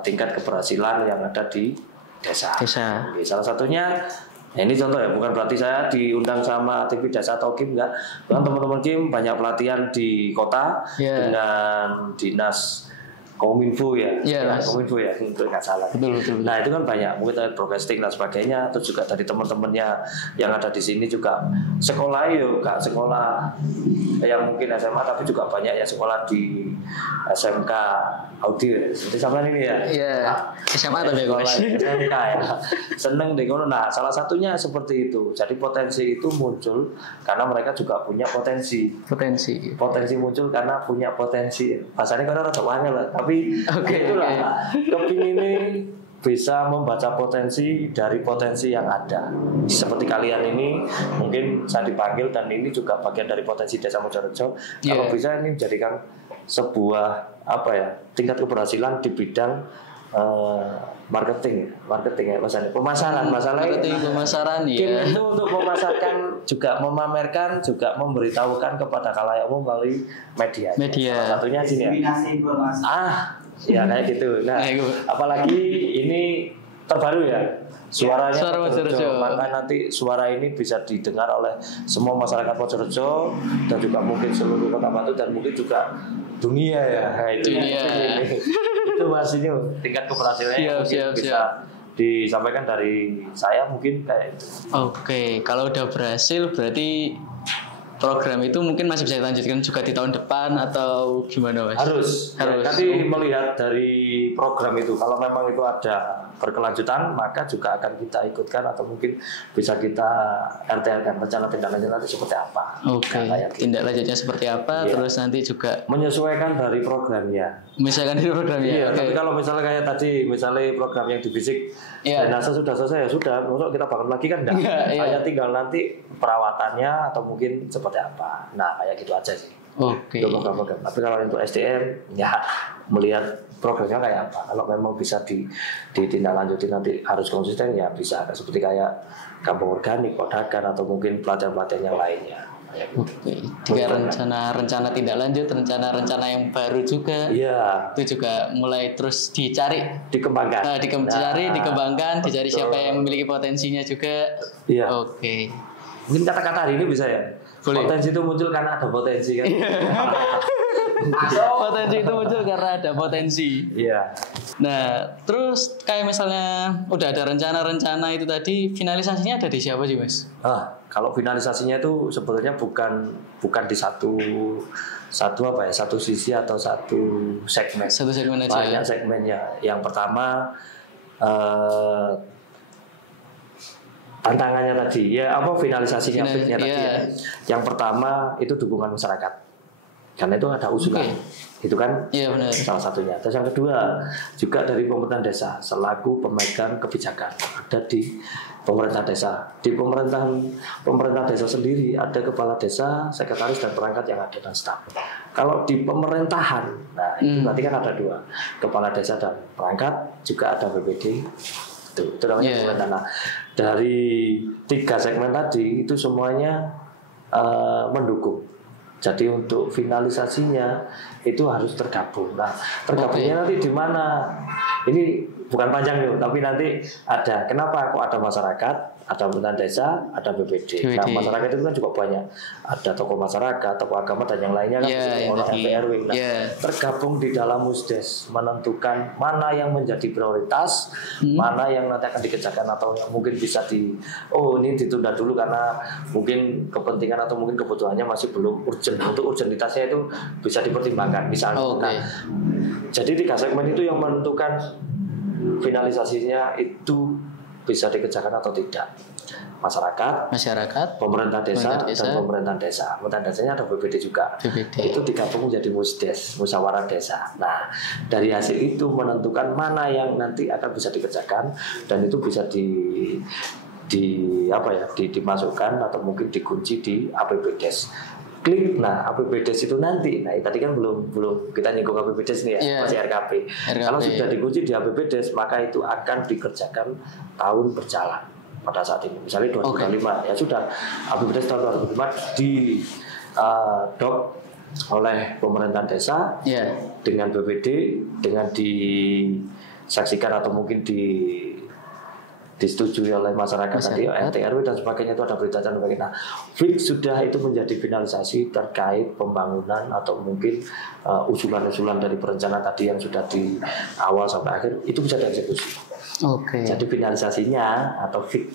tingkat keberhasilan yang ada di desa. Oke, salah satunya ini contoh ya, bukan berarti saya diundang sama TV Desa atau KIM enggak. Teman-teman KIM banyak pelatihan di kota dengan dinas Kominfo ya, Kominfo ya, itu nggak salah. Betul. Nah itu kan banyak, mungkin dari broadcasting dan sebagainya, terus juga dari teman-temannya yang ada di sini juga sekolah gak sekolah yang mungkin SMA, tapi juga banyak yang sekolah di SMK Audio, seperti sama ini ya. SMA atau SMK ya, seneng deh. Nah salah satunya seperti itu. Jadi potensi itu muncul karena mereka juga punya potensi muncul karena punya potensi. Bahasanya kan rada wangel lah, tapi itulah keping ini bisa membaca potensi dari potensi yang ada. Seperti kalian ini mungkin saya dipanggil dan ini juga bagian dari potensi Desa Mojorjo. Kalau bisa ini menjadikan sebuah tingkat keberhasilan di bidang marketing ya Mas Andi. Pemasaran, masalahnya marketing pemasaran mungkin ya. itu untuk memasarkan juga memamerkan juga memberitahukan kepada khalayak umum melalui media. Salah satunya sini ya. Diseminasi informasi. Ya kayak gitu. Nah, apalagi ini terbaru ya. Suaranya Suara Mojorejo. maka nanti suara ini bisa didengar oleh semua masyarakat Mojorejo dan juga mungkin seluruh Kota Batu dan mungkin juga dunia ya. Nah, itu Dunia. itu pastinya tingkat keberhasilannya mungkin bisa disampaikan dari saya mungkin kayak itu. Oke, kalau udah berhasil berarti program itu mungkin masih bisa dilanjutkan juga di tahun depan atau gimana Mas? Harus. Ya, nanti melihat dari program itu kalau memang itu ada berkelanjutan maka juga akan kita ikutkan atau mungkin bisa kita RTL-kan rencana tindak lanjut nanti seperti apa. Oke, Nah, gitu. tindak lanjutnya seperti apa, Iya. terus nanti juga Menyesuaikan dari programnya. misalkan di programnya. Iya, Oke. tapi kalau misalnya kayak tadi, misalnya program yang di fisik, Iya. drainase sudah selesai ya sudah, masuk kita bangun lagi kan enggak? Iya, iya. Hanya tinggal nanti perawatannya atau mungkin seperti apa. Nah, kayak gitu aja sih. Oke. Untuk program-program. Tapi kalau untuk SDM, ya melihat programnya kayak apa. Kalau memang bisa ditindaklanjuti nanti harus konsisten ya bisa. Seperti kayak kampung organik, kodakan atau mungkin pelatihan-pelatihan yang lainnya. Kayak gitu. Oke. Jika rencana tindak lanjut, rencana yang baru juga. Iya, Itu juga mulai terus dicari, dikembangkan. dicari, Nah, dikembangkan, dicari betul. siapa yang memiliki potensinya juga. Iya. Oke. Mungkin kata-kata hari ini bisa ya. Boleh. Potensi itu muncul karena ada potensi kan. Potensi itu muncul karena ada potensi. Iya. Nah, terus kayak misalnya udah ada rencana-rencana itu tadi, finalisasinya ada di siapa sih Mas? Kalau finalisasinya itu sebetulnya bukan di satu apa ya, satu sisi atau satu segmen. Satu segmen aja. Banyak segmennya. Yang pertama tantangannya tadi ya apa finalisasinya fitnya tadi ya. Yang pertama itu dukungan masyarakat karena itu ada usulan itu kan salah satunya. Terus yang kedua juga dari pemerintahan desa selaku pemegang kebijakan ada di pemerintah desa. Di pemerintah desa sendiri ada kepala desa, sekretaris dan perangkat yang ada dan staf. Kalau di pemerintahan, nah itu berarti kan ada dua, kepala desa dan perangkat, juga ada BPD. Itu namanya pemerintahan. Nah, dari 3 segmen tadi itu semuanya mendukung. Jadi untuk finalisasinya itu harus tergabung. Nah, tergabungnya nanti di mana? Ini bukan panjang nih, tapi nanti ada. Kenapa kok ada masyarakat, ada pemerintahan desa, ada BPD. Nah, masyarakat itu kan juga banyak. Ada tokoh masyarakat, tokoh agama dan yang lainnya kan orang RT/RW. Nah, tergabung di dalam Musdes menentukan mana yang menjadi prioritas, mana yang nanti akan dikerjakan atau yang mungkin bisa ini ditunda dulu karena mungkin kepentingan atau mungkin kebutuhannya masih belum urgent. Untuk urgentitasnya itu bisa dipertimbangkan misalnya. Nah, jadi 3 segmen itu yang menentukan finalisasinya itu bisa dikerjakan atau tidak. Masyarakat, pemerintah desa, dan pemerintahan desa. Pemerintahan desanya ada BPD juga. Itu digabung menjadi Musdes, musyawarah desa. Nah, dari hasil itu menentukan mana yang nanti akan bisa dikerjakan dan itu bisa dimasukkan atau mungkin dikunci di APBDes. Klik, nah APBDes itu nanti, nah tadi kan belum kita nyinggung APBDes nih ya, masih RKP. Kalau sudah dikunci di APBDes maka itu akan dikerjakan tahun berjalan pada saat ini. Misalnya 2005 ya sudah APBDes tahun 2005 di dok oleh pemerintahan desa dengan BPD dengan disaksikan atau mungkin disetujui oleh masyarakat tadi RT/RW dan sebagainya itu ada berita dan sebagainya. Nah, fix sudah itu menjadi finalisasi terkait pembangunan atau mungkin usulan-usulan dari perencanaan tadi yang sudah di awal sampai akhir itu bisa dieksekusi. Jadi finalisasinya atau fix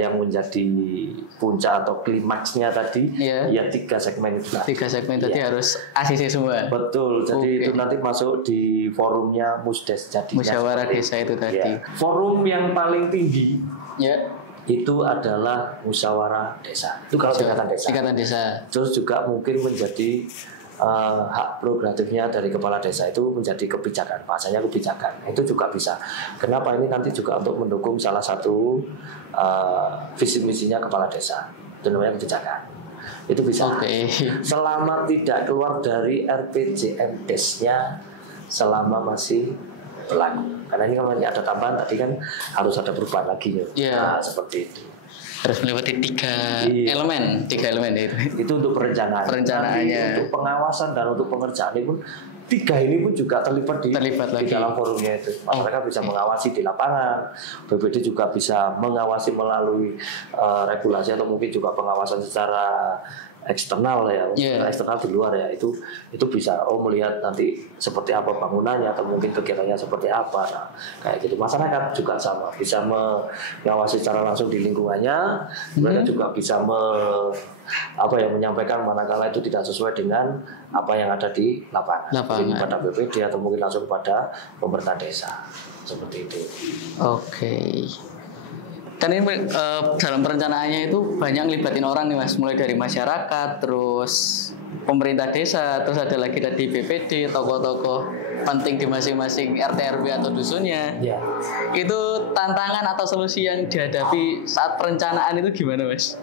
yang menjadi puncak atau klimaksnya tadi ya 3 segmen itu. 3 segmen tadi harus ACC semua. Betul. Jadi itu nanti masuk di forumnya Musdes. Jadi musyawarah desa itu tadi. Forum yang paling tinggi itu adalah musyawarah desa. Itu kalau tingkatan desa. Terus juga mungkin menjadi hak prerogatifnya dari kepala desa itu menjadi kebijakan, bahasanya kebijakan itu juga bisa. Kenapa ini nanti juga untuk mendukung salah satu visi misinya kepala desa, itu namanya kebijakan. Itu bisa. Selama tidak keluar dari RPJMDes-nya, selama masih berlaku. Karena ini kalau ada tambahan tadi kan harus ada perubahan lagi ya. Iya. Nah, seperti itu. Harus melewati Iya. tiga elemen ya itu. Itu untuk perencanaan. Perencanaannya. Nanti untuk pengawasan dan untuk pengerjaan ini pun tiga ini pun juga terlibat di lagi. dalam forumnya itu. Masyarakat bisa mengawasi di lapangan, BPD juga bisa mengawasi melalui regulasi atau mungkin juga pengawasan secara eksternal ya, eksternal di luar ya, itu bisa melihat nanti seperti apa bangunannya atau mungkin kegiatannya seperti apa. Nah, kayak gitu. Masyarakat juga sama bisa mengawasi secara langsung di lingkungannya. Mereka juga bisa menyampaikan manakala itu tidak sesuai dengan apa yang ada di lapangan. Jadi pada BPD atau mungkin langsung pada pemerintah desa seperti itu. Oke. Kan ini dalam perencanaannya itu banyak ngelibatin orang nih Mas, mulai dari masyarakat, terus pemerintah desa, terus ada lagi tadi BPD, tokoh-tokoh penting di masing-masing RT RW atau dusunnya. Ya. Itu tantangan atau solusi yang dihadapi saat perencanaan itu gimana Mas?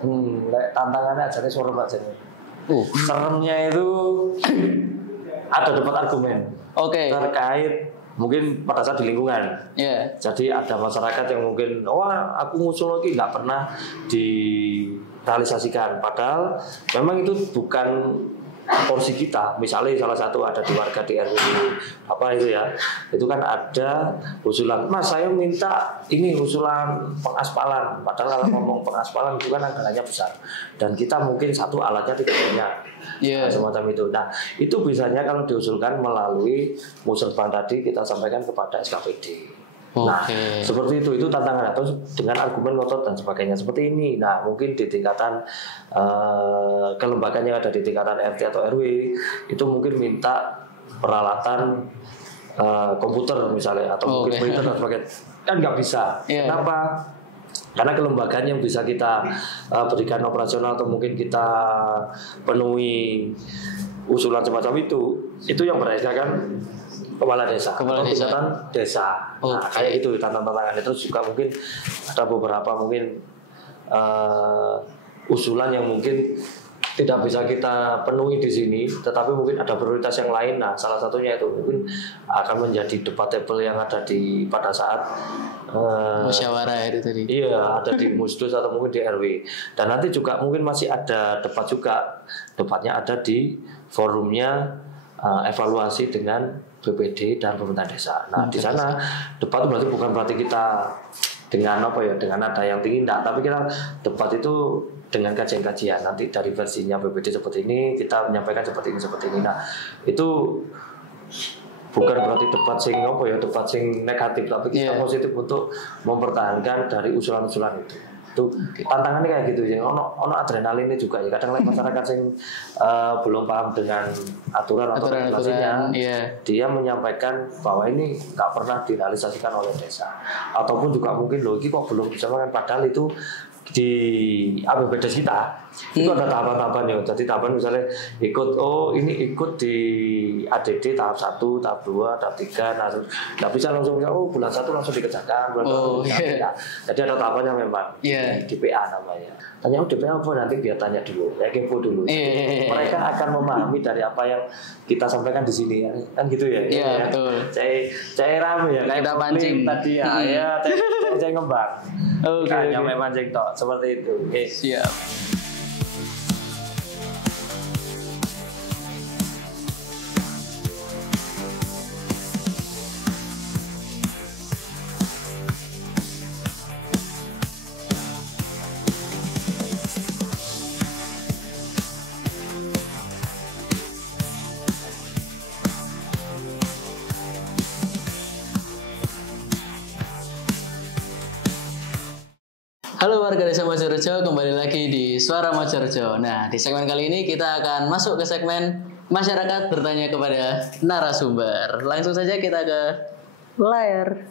Tantangannya aja suara Mbak Jenny. Seremnya itu ada debat argumen. Oke. Terkait mungkin pada saat di lingkungan. Jadi ada masyarakat yang mungkin aku ngusul lagi nggak pernah direalisasikan. Padahal memang itu bukan porsi kita. Misalnya salah satu ada di warga di RW apa itu ya, itu kan ada usulan, Mas saya minta ini usulan pengaspalan. Padahal kalau ngomong pengaspalan itu kan anggarannya besar dan kita mungkin satu alatnya tidak punya. Semacam itu. Nah itu biasanya kalau diusulkan melalui Musrebang tadi kita sampaikan kepada SKPD. Nah seperti itu tantangan atau dengan argumen ngotot dan sebagainya seperti ini. Nah mungkin di tingkatan kelembagaan yang ada di tingkatan RT atau RW itu mungkin minta peralatan komputer misalnya atau mungkin printer dan sebagainya, kan nggak bisa. Kenapa? Karena kelembagaan yang bisa kita berikan operasional atau mungkin kita penuhi usulan semacam itu yang berasal kan kepala desa atau tingkatan desa. Nah, kayak itu tantangan-tantangan. Terus juga mungkin ada beberapa mungkin usulan yang mungkin tidak bisa kita penuhi di sini, tetapi mungkin ada prioritas yang lain. Nah, salah satunya itu mungkin akan menjadi debatable yang ada pada saat musyawarah itu tadi. Iya, ada di Musdus atau mungkin di RW. Dan nanti juga mungkin masih ada debat juga. Debatnya ada di forumnya evaluasi dengan BPD dan pemerintah desa. Nah, di sana debat itu bukan berarti kita dengan dengan nada yang tinggi, tapi kita debat itu dengan kajian-kajian. Nanti dari versinya BPD seperti ini, kita menyampaikan seperti ini. Nah, itu bukan berarti debat sing negatif, tapi kita positif untuk mempertahankan dari usulan-usulan itu. Itu tantangannya kayak gitu ya. Ono adrenalinnya juga ya. Kadang masyarakat sing belum paham dengan aturan atau regulasinya, dia menyampaikan bahwa ini nggak pernah direalisasikan oleh desa, ataupun juga mungkin ini kok belum bisa makan, padahal itu di APBD kita itu ada tahapan-tahapan ya. Jadi tahapan misalnya ikut di ADD tahap 1, tahap 2, tahap 3. Nah, nggak bisa langsung bulan 1 langsung dikerjakan, bulan 2 jadi ada tahapannya memang. Di PA namanya. Tanya DPA apa nanti biar tanya dulu, kepo dulu. Mereka akan memahami dari apa yang kita sampaikan di sini kan gitu ya. Betul. Saya rame ya kayak kita pancing tadi ya. Saya ngembang. Hanya memang mancing tok seperti itu. Siap. Halo warga Desa Mojorejo, kembali lagi di Suara Mojorejo. Nah, di segmen kali ini kita akan masuk ke segmen masyarakat bertanya kepada narasumber. Langsung saja kita ke layar.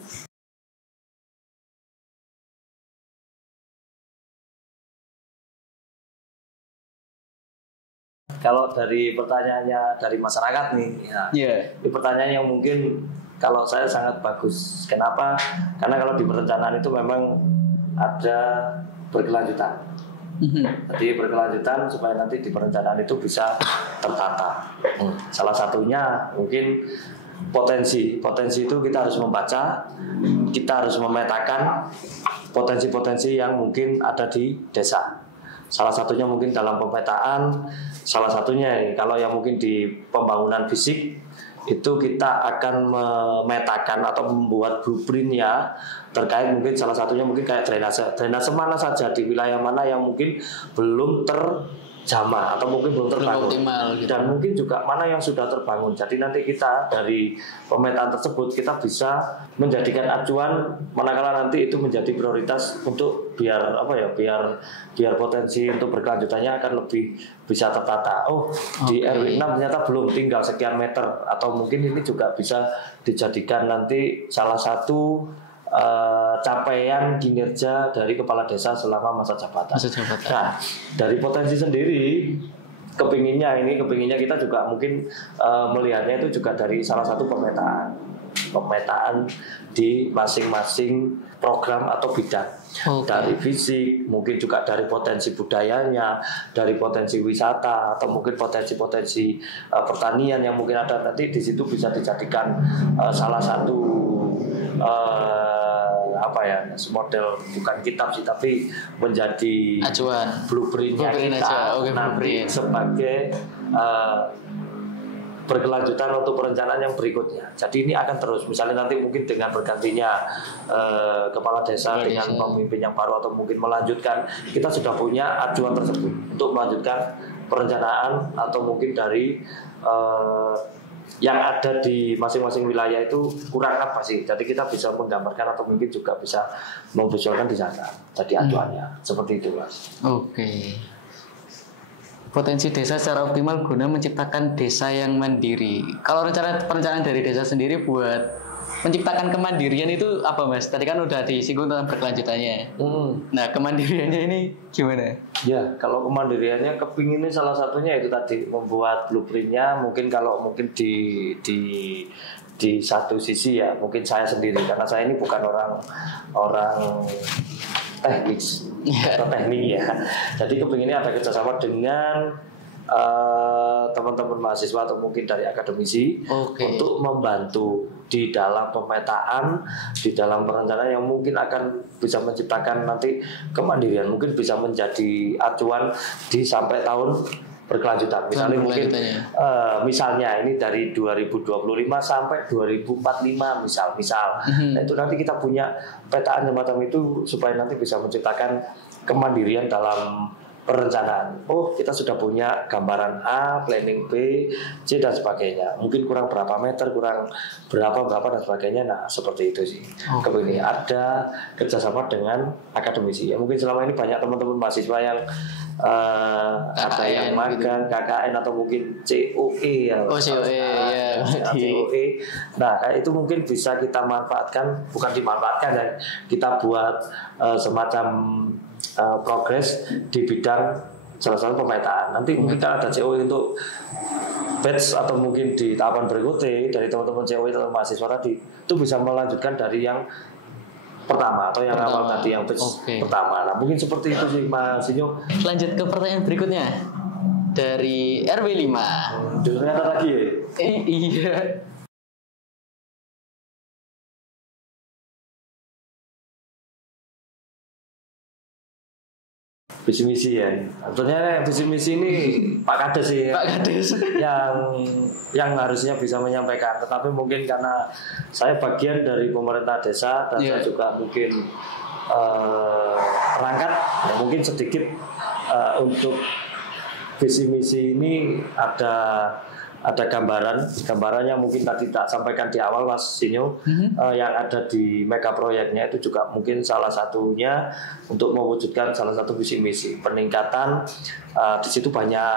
Kalau dari pertanyaannya dari masyarakat nih, ini pertanyaan yang mungkin kalau saya sangat bagus. Kenapa? Karena kalau di perencanaan itu memang ada berkelanjutan. Jadi berkelanjutan supaya nanti di perencanaan itu bisa tertata. Salah satunya mungkin potensi itu kita harus membaca, kita harus memetakan potensi-potensi yang mungkin ada di desa. Salah satunya mungkin dalam pemetaan, salah satunya kalau yang mungkin di pembangunan fisik itu kita akan memetakan atau membuat blueprintnya terkait mungkin salah satunya mungkin kayak drainase mana saja di wilayah mana yang mungkin belum terjamah atau mungkin belum terbangun gitu. Dan mungkin juga mana yang sudah terbangun. Jadi nanti kita dari pemetaan tersebut kita bisa menjadikan acuan manakala nanti itu menjadi prioritas untuk biar potensi untuk berkelanjutannya akan lebih bisa tertata. Di RW 6 ternyata belum tinggal sekian meter, atau mungkin ini juga bisa dijadikan nanti salah satu capaian kinerja dari kepala desa selama masa jabatan. Nah, dari potensi sendiri kepinginnya kita juga mungkin melihatnya itu juga dari salah satu pemetaan di masing-masing program atau bidang. Dari fisik, mungkin juga dari potensi budayanya, dari potensi wisata, atau mungkin potensi-potensi pertanian yang mungkin ada nanti di situ bisa dijadikan salah satu model, bukan kitab sih, tapi menjadi acuan blueprintnya kita nanti sebagai berkelanjutan untuk perencanaan yang berikutnya. Jadi ini akan terus, misalnya nanti mungkin dengan bergantinya kepala desa dengan pemimpin yang baru atau mungkin melanjutkan, kita sudah punya acuan tersebut untuk melanjutkan perencanaan atau mungkin dari yang ada di masing-masing wilayah itu kurang apa sih. Jadi kita bisa menggambarkan atau mungkin juga bisa memvisualkan di sana. Jadi acuannya seperti itu, Mas. Oke. Potensi desa secara optimal guna menciptakan desa yang mandiri. Kalau perencanaan dari desa sendiri buat menciptakan kemandirian itu apa, Mas? Tadi kan udah disinggung tentang berkelanjutannya. Nah, kemandiriannya ini gimana? Ya, kalau kemandiriannya kepinginnya salah satunya itu tadi membuat blueprintnya. Mungkin kalau mungkin di satu sisi ya mungkin saya sendiri, karena saya ini bukan orang teknis atau teknik ya. Jadi kepinginnya ada kerjasama dengan teman-teman mahasiswa atau mungkin dari akademisi untuk membantu di dalam pemetaan, di dalam perencanaan yang mungkin akan bisa menciptakan nanti kemandirian, mungkin bisa menjadi acuan di sampai tahun berkelanjutan. Misalnya mungkin misalnya ini dari 2025 sampai 2045 misal. Nah, itu nanti kita punya petaan semacam itu supaya nanti bisa menciptakan kemandirian dalam perencanaan. Kita sudah punya gambaran A, planning B, C dan sebagainya. Mungkin kurang berapa meter, kurang berapa dan sebagainya. Nah, seperti itu sih. Kemudian ada kerjasama dengan akademisi. Ya mungkin selama ini banyak teman-teman mahasiswa yang ada yang magang, KKN atau mungkin COE ya. COE. Nah, itu mungkin bisa kita manfaatkan, bukan dimanfaatkan ya. Kita buat semacam progres di bidang salah satu pemetaan. Nanti mungkin kan ada COE untuk batch atau mungkin di tahapan berikutnya dari teman-teman COE atau mahasiswa tadi itu bisa melanjutkan dari yang pertama atau yang awal tadi yang batch pertama. Nah, mungkin seperti itu sih Mas Sinyo. Lanjut ke pertanyaan berikutnya dari RW 5. Ternyata lagi ya? Iya. Visi misi ya. Sebenarnya visi misi ini Pak Kades sih. Pak Kades yang harusnya bisa menyampaikan. Tetapi mungkin karena saya bagian dari pemerintah desa dan saya juga mungkin perangkat, ya mungkin sedikit untuk visi misi ini ada gambarannya mungkin tadi tak sampaikan di awal Mas Sinyo, yang ada di mega proyeknya itu juga mungkin salah satunya untuk mewujudkan salah satu visi misi peningkatan. Di situ banyak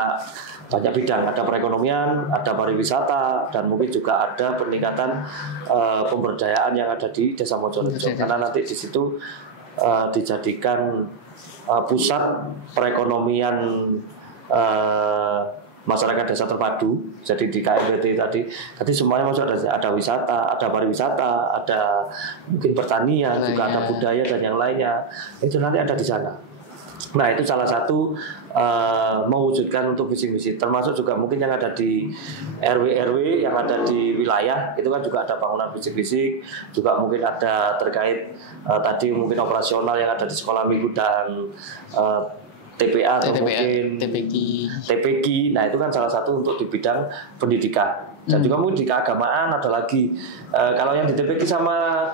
bidang, ada perekonomian, ada pariwisata, dan mungkin juga ada peningkatan pemberdayaan yang ada di Desa Mojorejo, karena nanti di situ dijadikan pusat perekonomian masyarakat desa terpadu. Jadi di KMBT tadi semuanya masuk, ada wisata, ada pariwisata, ada mungkin pertanian, juga ada budaya dan yang lainnya. Itu nanti ada di sana. Nah itu salah satu mewujudkan untuk visi misi, termasuk juga mungkin yang ada di RW yang ada di wilayah itu kan juga ada bangunan fisik-fisik, juga mungkin ada terkait tadi mungkin operasional yang ada di sekolah minggu dan TPA atau mungkin TPQ. Nah itu kan salah satu untuk di bidang pendidikan dan juga mungkin di keagamaan ada lagi. Kalau yang di TPQ sama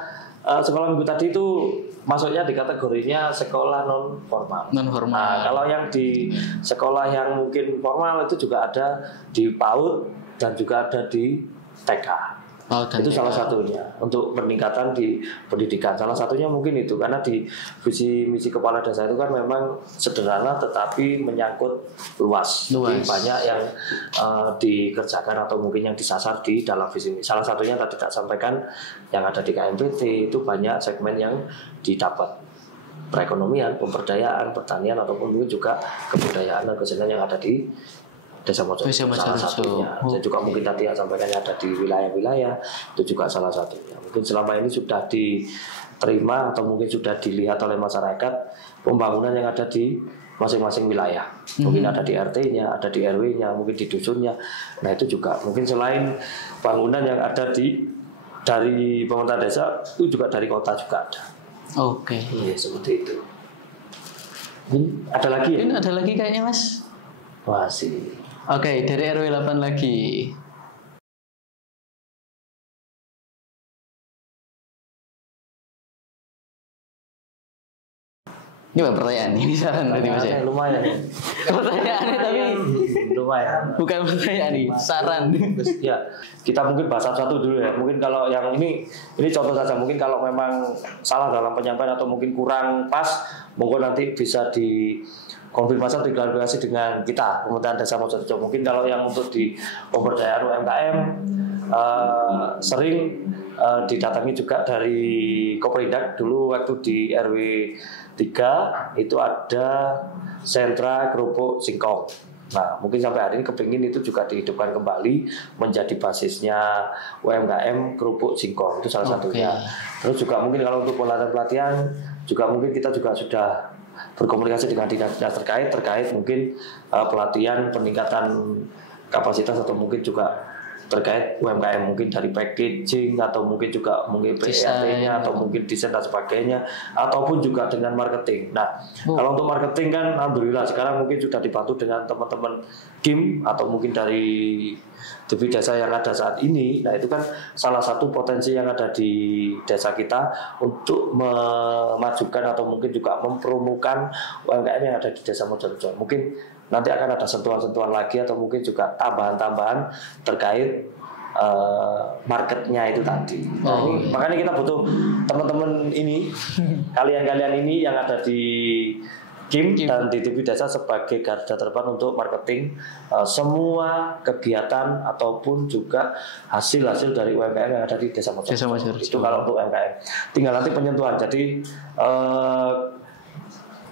sekolah minggu tadi itu masuknya di kategorinya sekolah non formal. Nah, kalau yang di sekolah yang mungkin formal itu juga ada di PAUD dan juga ada di TK. Itu salah satunya untuk peningkatan di pendidikan. Salah satunya mungkin itu karena di visi misi kepala desa itu kan memang sederhana tetapi menyangkut luas. Jadi banyak yang dikerjakan atau mungkin yang disasar di dalam visi misi. Salah satunya tadi tak sampaikan yang ada di KMPT itu banyak segmen yang didapat. Perekonomian, pemberdayaan, pertanian ataupun mungkin juga kebudayaan dan kesenian yang ada di Desa Mojorjo salah satunya. Dan juga mungkin tadi yang sampaikan ada di wilayah-wilayah itu juga salah satunya. Mungkin selama ini sudah diterima atau mungkin sudah dilihat oleh masyarakat pembangunan yang ada di masing-masing wilayah. Mungkin ada di RT-nya, ada di RW-nya, mungkin di dusunnya. Nah itu juga mungkin selain bangunan yang ada dari pemerintah desa itu juga dari kota juga ada. Oke. Iya seperti itu. Ini ada lagi ya? Ini ada lagi kayaknya Mas. Masih. Oke, dari RW 8 lagi. Ini pertanyaan ini saran berarti Mas ya. Lumayan. Pertanyaannya tapi lumayan. Bukan pertanyaan nih, saran. Ya, kita mungkin bahas satu dulu ya. Mungkin kalau yang ini contoh saja. Mungkin kalau memang salah dalam penyampaian atau mungkin kurang pas, monggo nanti bisa dikonfirmasi atau diklarifikasi dengan kita Pemerintahan Desa Mojorjo. Mungkin kalau yang untuk di pemberdayaan UMKM sering didatangi juga dari Koperindak. Dulu waktu di RW 3 itu ada sentra kerupuk singkong. Nah, mungkin sampai hari ini kepingin itu juga dihidupkan kembali menjadi basisnya UMKM kerupuk singkong. Itu salah satunya. Terus juga mungkin kalau untuk pelatihan juga mungkin kita juga sudah berkomunikasi dengan dinas terkait mungkin pelatihan peningkatan kapasitas atau mungkin juga terkait UMKM mungkin dari packaging atau mungkin juga mungkin PRT-nya atau mungkin desain dan sebagainya ataupun juga dengan marketing. Nah, kalau untuk marketing kan alhamdulillah sekarang mungkin sudah dibantu dengan teman-teman KIM atau mungkin dari TV desa yang ada saat ini. Nah, itu kan salah satu potensi yang ada di desa kita untuk memajukan atau mungkin juga mempromokan UMKM yang ada di Desa Mojorjo. Mungkin nanti akan ada sentuhan-sentuhan lagi atau mungkin juga tambahan-tambahan terkait marketnya itu tadi. Nah, ini, makanya kita butuh teman-teman ini, kalian-kalian ini yang ada di KIM dan di TV Desa sebagai garda terdepan untuk marketing semua kegiatan ataupun juga hasil-hasil dari UMKM yang ada di Desa Mojorjo. Itu kalau untuk UMKM. Tinggal nanti penyentuhan. Jadi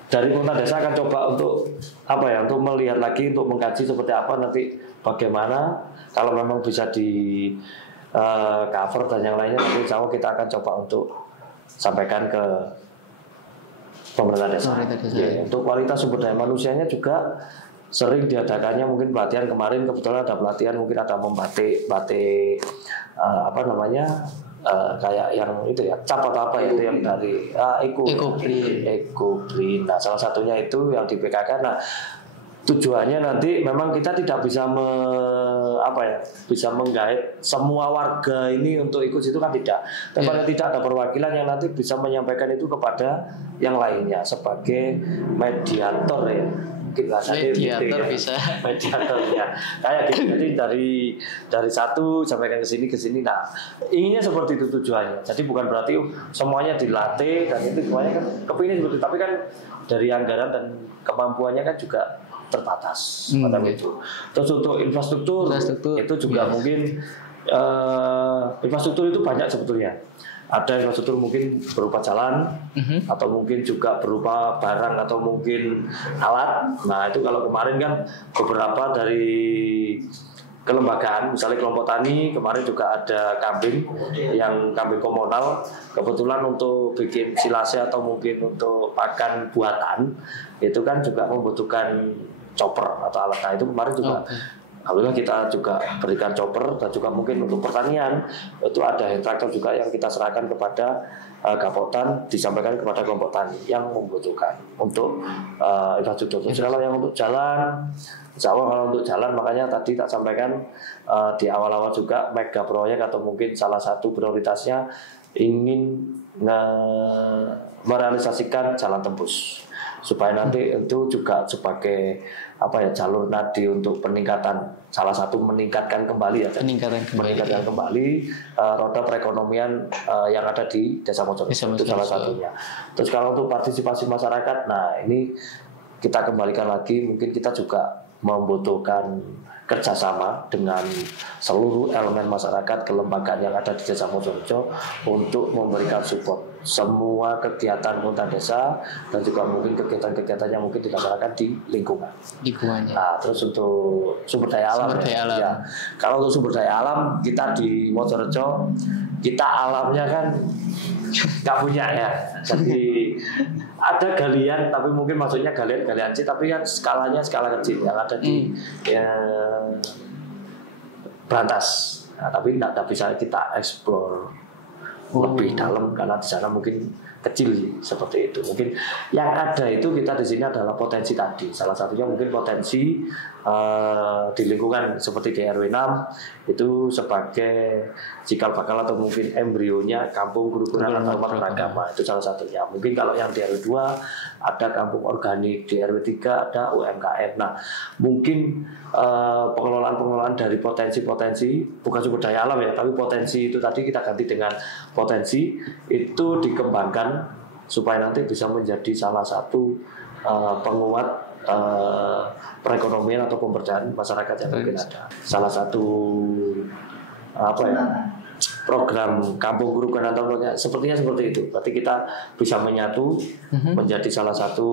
dari pemerintah desa akan coba untuk untuk melihat lagi, untuk mengkaji seperti apa nanti bagaimana kalau memang bisa di cover dan yang lainnya nanti insya Allah kita akan coba untuk sampaikan ke pemerintah desa. Ya, untuk kualitas sumber daya manusianya juga sering diadakannya mungkin pelatihan kemarin kebetulan ada pelatihan mungkin ada membatik kayak yang itu ya cap atau apa itu yang dari Eco-Green. Nah salah satunya itu yang di PKK. Nah tujuannya nanti memang kita tidak bisa bisa menggait semua warga ini untuk ikut situ kan tidak. Tapi paling tidak ada perwakilan yang nanti bisa menyampaikan itu kepada yang lainnya sebagai mediator ya. Mediator bisa. Mediator ya. Kayak gitu. Jadi dari satu sampaikan ke sini. Nah, inginnya seperti itu tujuannya. Jadi bukan berarti semuanya dilatih dan itu semuanya kan kepingin seperti itu. Tapi kan dari anggaran dan kemampuannya kan juga terbatas macam itu. Terus untuk infrastruktur itu juga mungkin infrastruktur itu banyak sebetulnya. Ada infrastruktur mungkin berupa jalan atau mungkin juga berupa barang atau mungkin alat. Nah itu kalau kemarin kan beberapa dari kelembagaan, misalnya kelompok tani kemarin juga ada kambing yang kambing komunal, kebetulan untuk bikin silase atau mungkin untuk pakan buatan itu kan juga membutuhkan chopper atau alat. Nah itu kemarin juga alhamdulillah kita juga berikan chopper, dan juga mungkin untuk pertanian itu ada hand tractor juga yang kita serahkan kepada Gapotan, disampaikan kepada kelompok tani yang membutuhkan untuk infrastruktur. Terus kalau yang untuk jalan, insya Allah kalau untuk jalan, makanya tadi tak sampaikan di awal-awal juga mega proyek atau mungkin salah satu prioritasnya ingin merealisasikan jalan tembus supaya nanti itu juga sebagai jalur nadi untuk peningkatan, salah satu meningkatkan kembali meningkatkan kembali roda perekonomian yang ada di Desa Mojorejo, itu salah satunya. Terus kalau untuk partisipasi masyarakat, nah ini kita kembalikan lagi, mungkin kita juga membutuhkan kerjasama dengan seluruh elemen masyarakat kelembagaan yang ada di Desa Mojorejo untuk memberikan support semua kegiatan Muntah Desa dan juga mungkin kegiatan-kegiatan yang mungkin dilaksanakan di lingkungannya. Nah, terus untuk sumber daya alam, ya. Kalau untuk sumber daya alam kita di Mojorejo, kita alamnya kan nggak punya ya. Jadi ada galian, tapi mungkin maksudnya galian sih, tapi kan skalanya skala kecil yang ada di Brantas. Nah, tapi tidak bisa kita eksplor lebih dalam karena di sana mungkin kecil seperti itu. Mungkin yang ada itu kita di sini adalah potensi tadi. Salah satunya mungkin potensi di lingkungan seperti di RW 6 itu sebagai cikal bakal atau mungkin embrionya kampung kerukunan atau umat beragama, itu salah satunya. Mungkin kalau yang di RW 2 ada kampung organik, di RW 3 ada UMKM. Nah, mungkin pengelolaan dari potensi-potensi bukan sumber daya alam ya, tapi potensi itu tadi kita ganti dengan potensi itu dikembangkan supaya nanti bisa menjadi salah satu penguat perekonomian atau pemberdayaan masyarakat yang mungkin ada. Salah satu program kampung kerukunan atau sepertinya seperti itu. Berarti kita bisa menyatu menjadi salah satu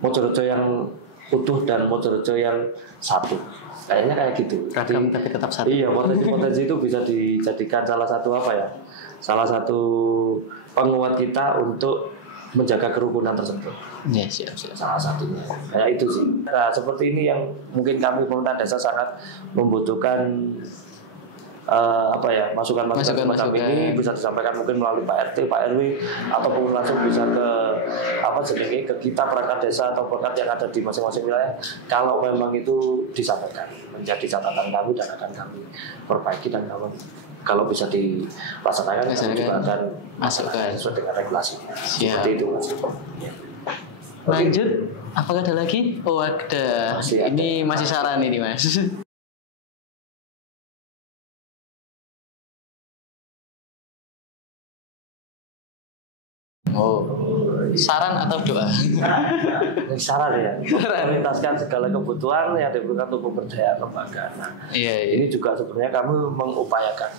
Mojorejo yang utuh dan Mojorejo yang satu. Kayaknya kayak gitu. Ragam tapi tetap satu. Iya, potensi-potensi itu bisa dijadikan salah satu salah satu penguat kita untuk menjaga kerukunan tersebut. Ya, siap. Salah satunya. Kayak itu sih. Nah, seperti ini yang mungkin kami pemerintah desa sangat membutuhkan masukan-masukan semacam ini bisa disampaikan mungkin melalui Pak RT, Pak RW ataupun langsung bisa ke kita perangkat desa atau perangkat yang ada di masing-masing wilayah. Kalau memang itu disampaikan menjadi catatan kami dan akan kami perbaiki, dan kalau bisa dilaksanakan kami juga akan masukkan sesuai dengan regulasinya. Seperti itu Mas. Lanjut, apakah ada lagi? Oh ada. Ini masih saran ini Mas. Oh, saran atau doa? Saran ya, prioritaskan segala kebutuhan yang diperlukan untuk pemberdayaan lembaga. Nah, ini juga sebenarnya kami mengupayakan,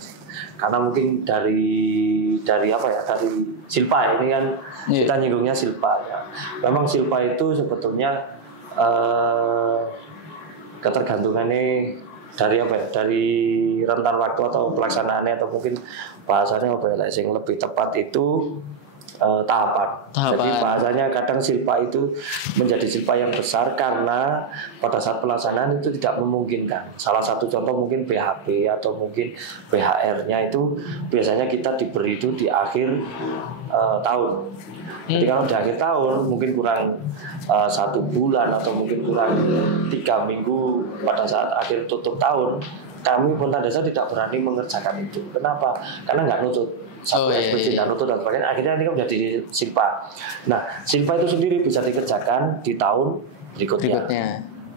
karena mungkin dari Silpa ini kan kita nyinggungnya Silpa ya. Memang Silpa itu sebetulnya ketergantungannya dari rentan waktu atau pelaksanaannya, atau mungkin bahasanya yang lebih tepat itu tahapan. Jadi bahasanya kadang Silpa itu menjadi Silpa yang besar karena pada saat pelaksanaan itu tidak memungkinkan. Salah satu contoh mungkin BHP atau mungkin BHR-nya itu biasanya kita diberi itu di akhir tahun. Jadi kalau di akhir tahun mungkin kurang 1 bulan atau mungkin kurang 3 minggu pada saat akhir tutup tahun, kami pemerintah desa tidak berani mengerjakan itu. Kenapa? Karena nggak nutut. SPC dan nutut dan sebagainya. Akhirnya ini kan menjadi Silpa. Nah, Silpa itu sendiri bisa dikerjakan di tahun berikutnya.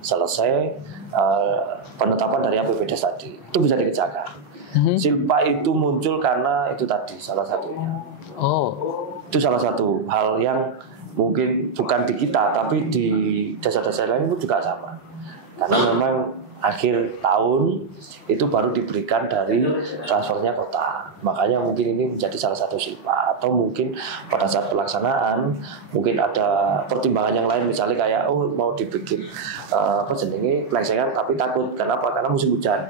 Selesai penetapan dari APBDes tadi, itu bisa dikerjakan. Silpa itu muncul karena itu tadi salah satunya. Itu salah satu hal yang mungkin bukan di kita, tapi di desa-desa lain itu juga sama. Karena memang akhir tahun itu baru diberikan dari transfernya kota. Makanya mungkin ini menjadi salah satu silpa, atau mungkin pada saat pelaksanaan mungkin ada pertimbangan yang lain, misalnya kayak mau dibikin apa jenenge pelaksanaan tapi takut kenapa? Karena musim hujan.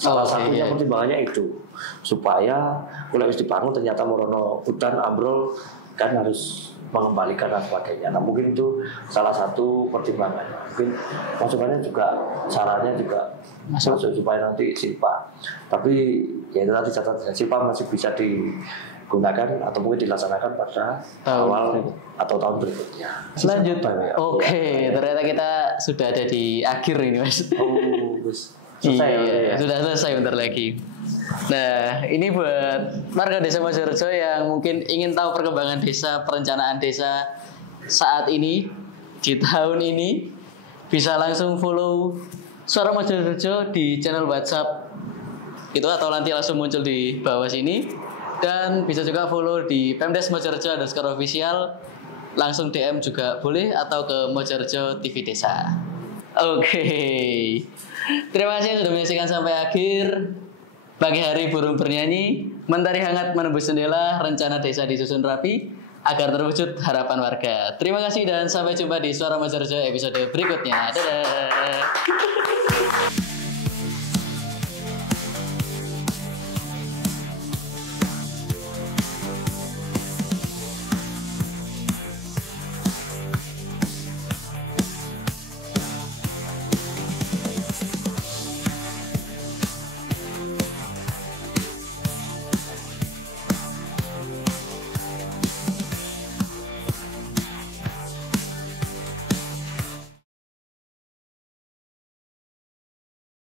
Salah satunya pertimbangannya itu supaya kalau harus dibangun ternyata merono hutan ambrol kan harus mengembalikan dan sebagainya. Nah mungkin itu salah satu pertimbangannya. Mungkin masukannya juga sarannya juga masuk supaya nanti silpa. Tapi ya itu tadi catatan silpa masih bisa digunakan atau mungkin dilaksanakan pada awal atau tahun berikutnya. Lanjut. Oke, ternyata kita sudah ada di akhir ini Mas. Selesai, sudah selesai bentar lagi. Nah, ini buat warga Desa Mojorejo yang mungkin ingin tahu perkembangan desa, perencanaan desa saat ini, di tahun ini, bisa langsung follow Suara Mojorejo di channel WhatsApp itu, atau nanti langsung muncul di bawah sini. Dan bisa juga follow di Pemdes Mojorejo _official, langsung DM juga boleh, atau ke Mojorejo TV Desa. Oke. Terima kasih sudah menyaksikan sampai akhir. Pagi hari burung bernyanyi, mentari hangat menembus jendela, rencana desa disusun rapi agar terwujud harapan warga. Terima kasih dan sampai jumpa di Suara Mojorejo episode berikutnya. Dadah.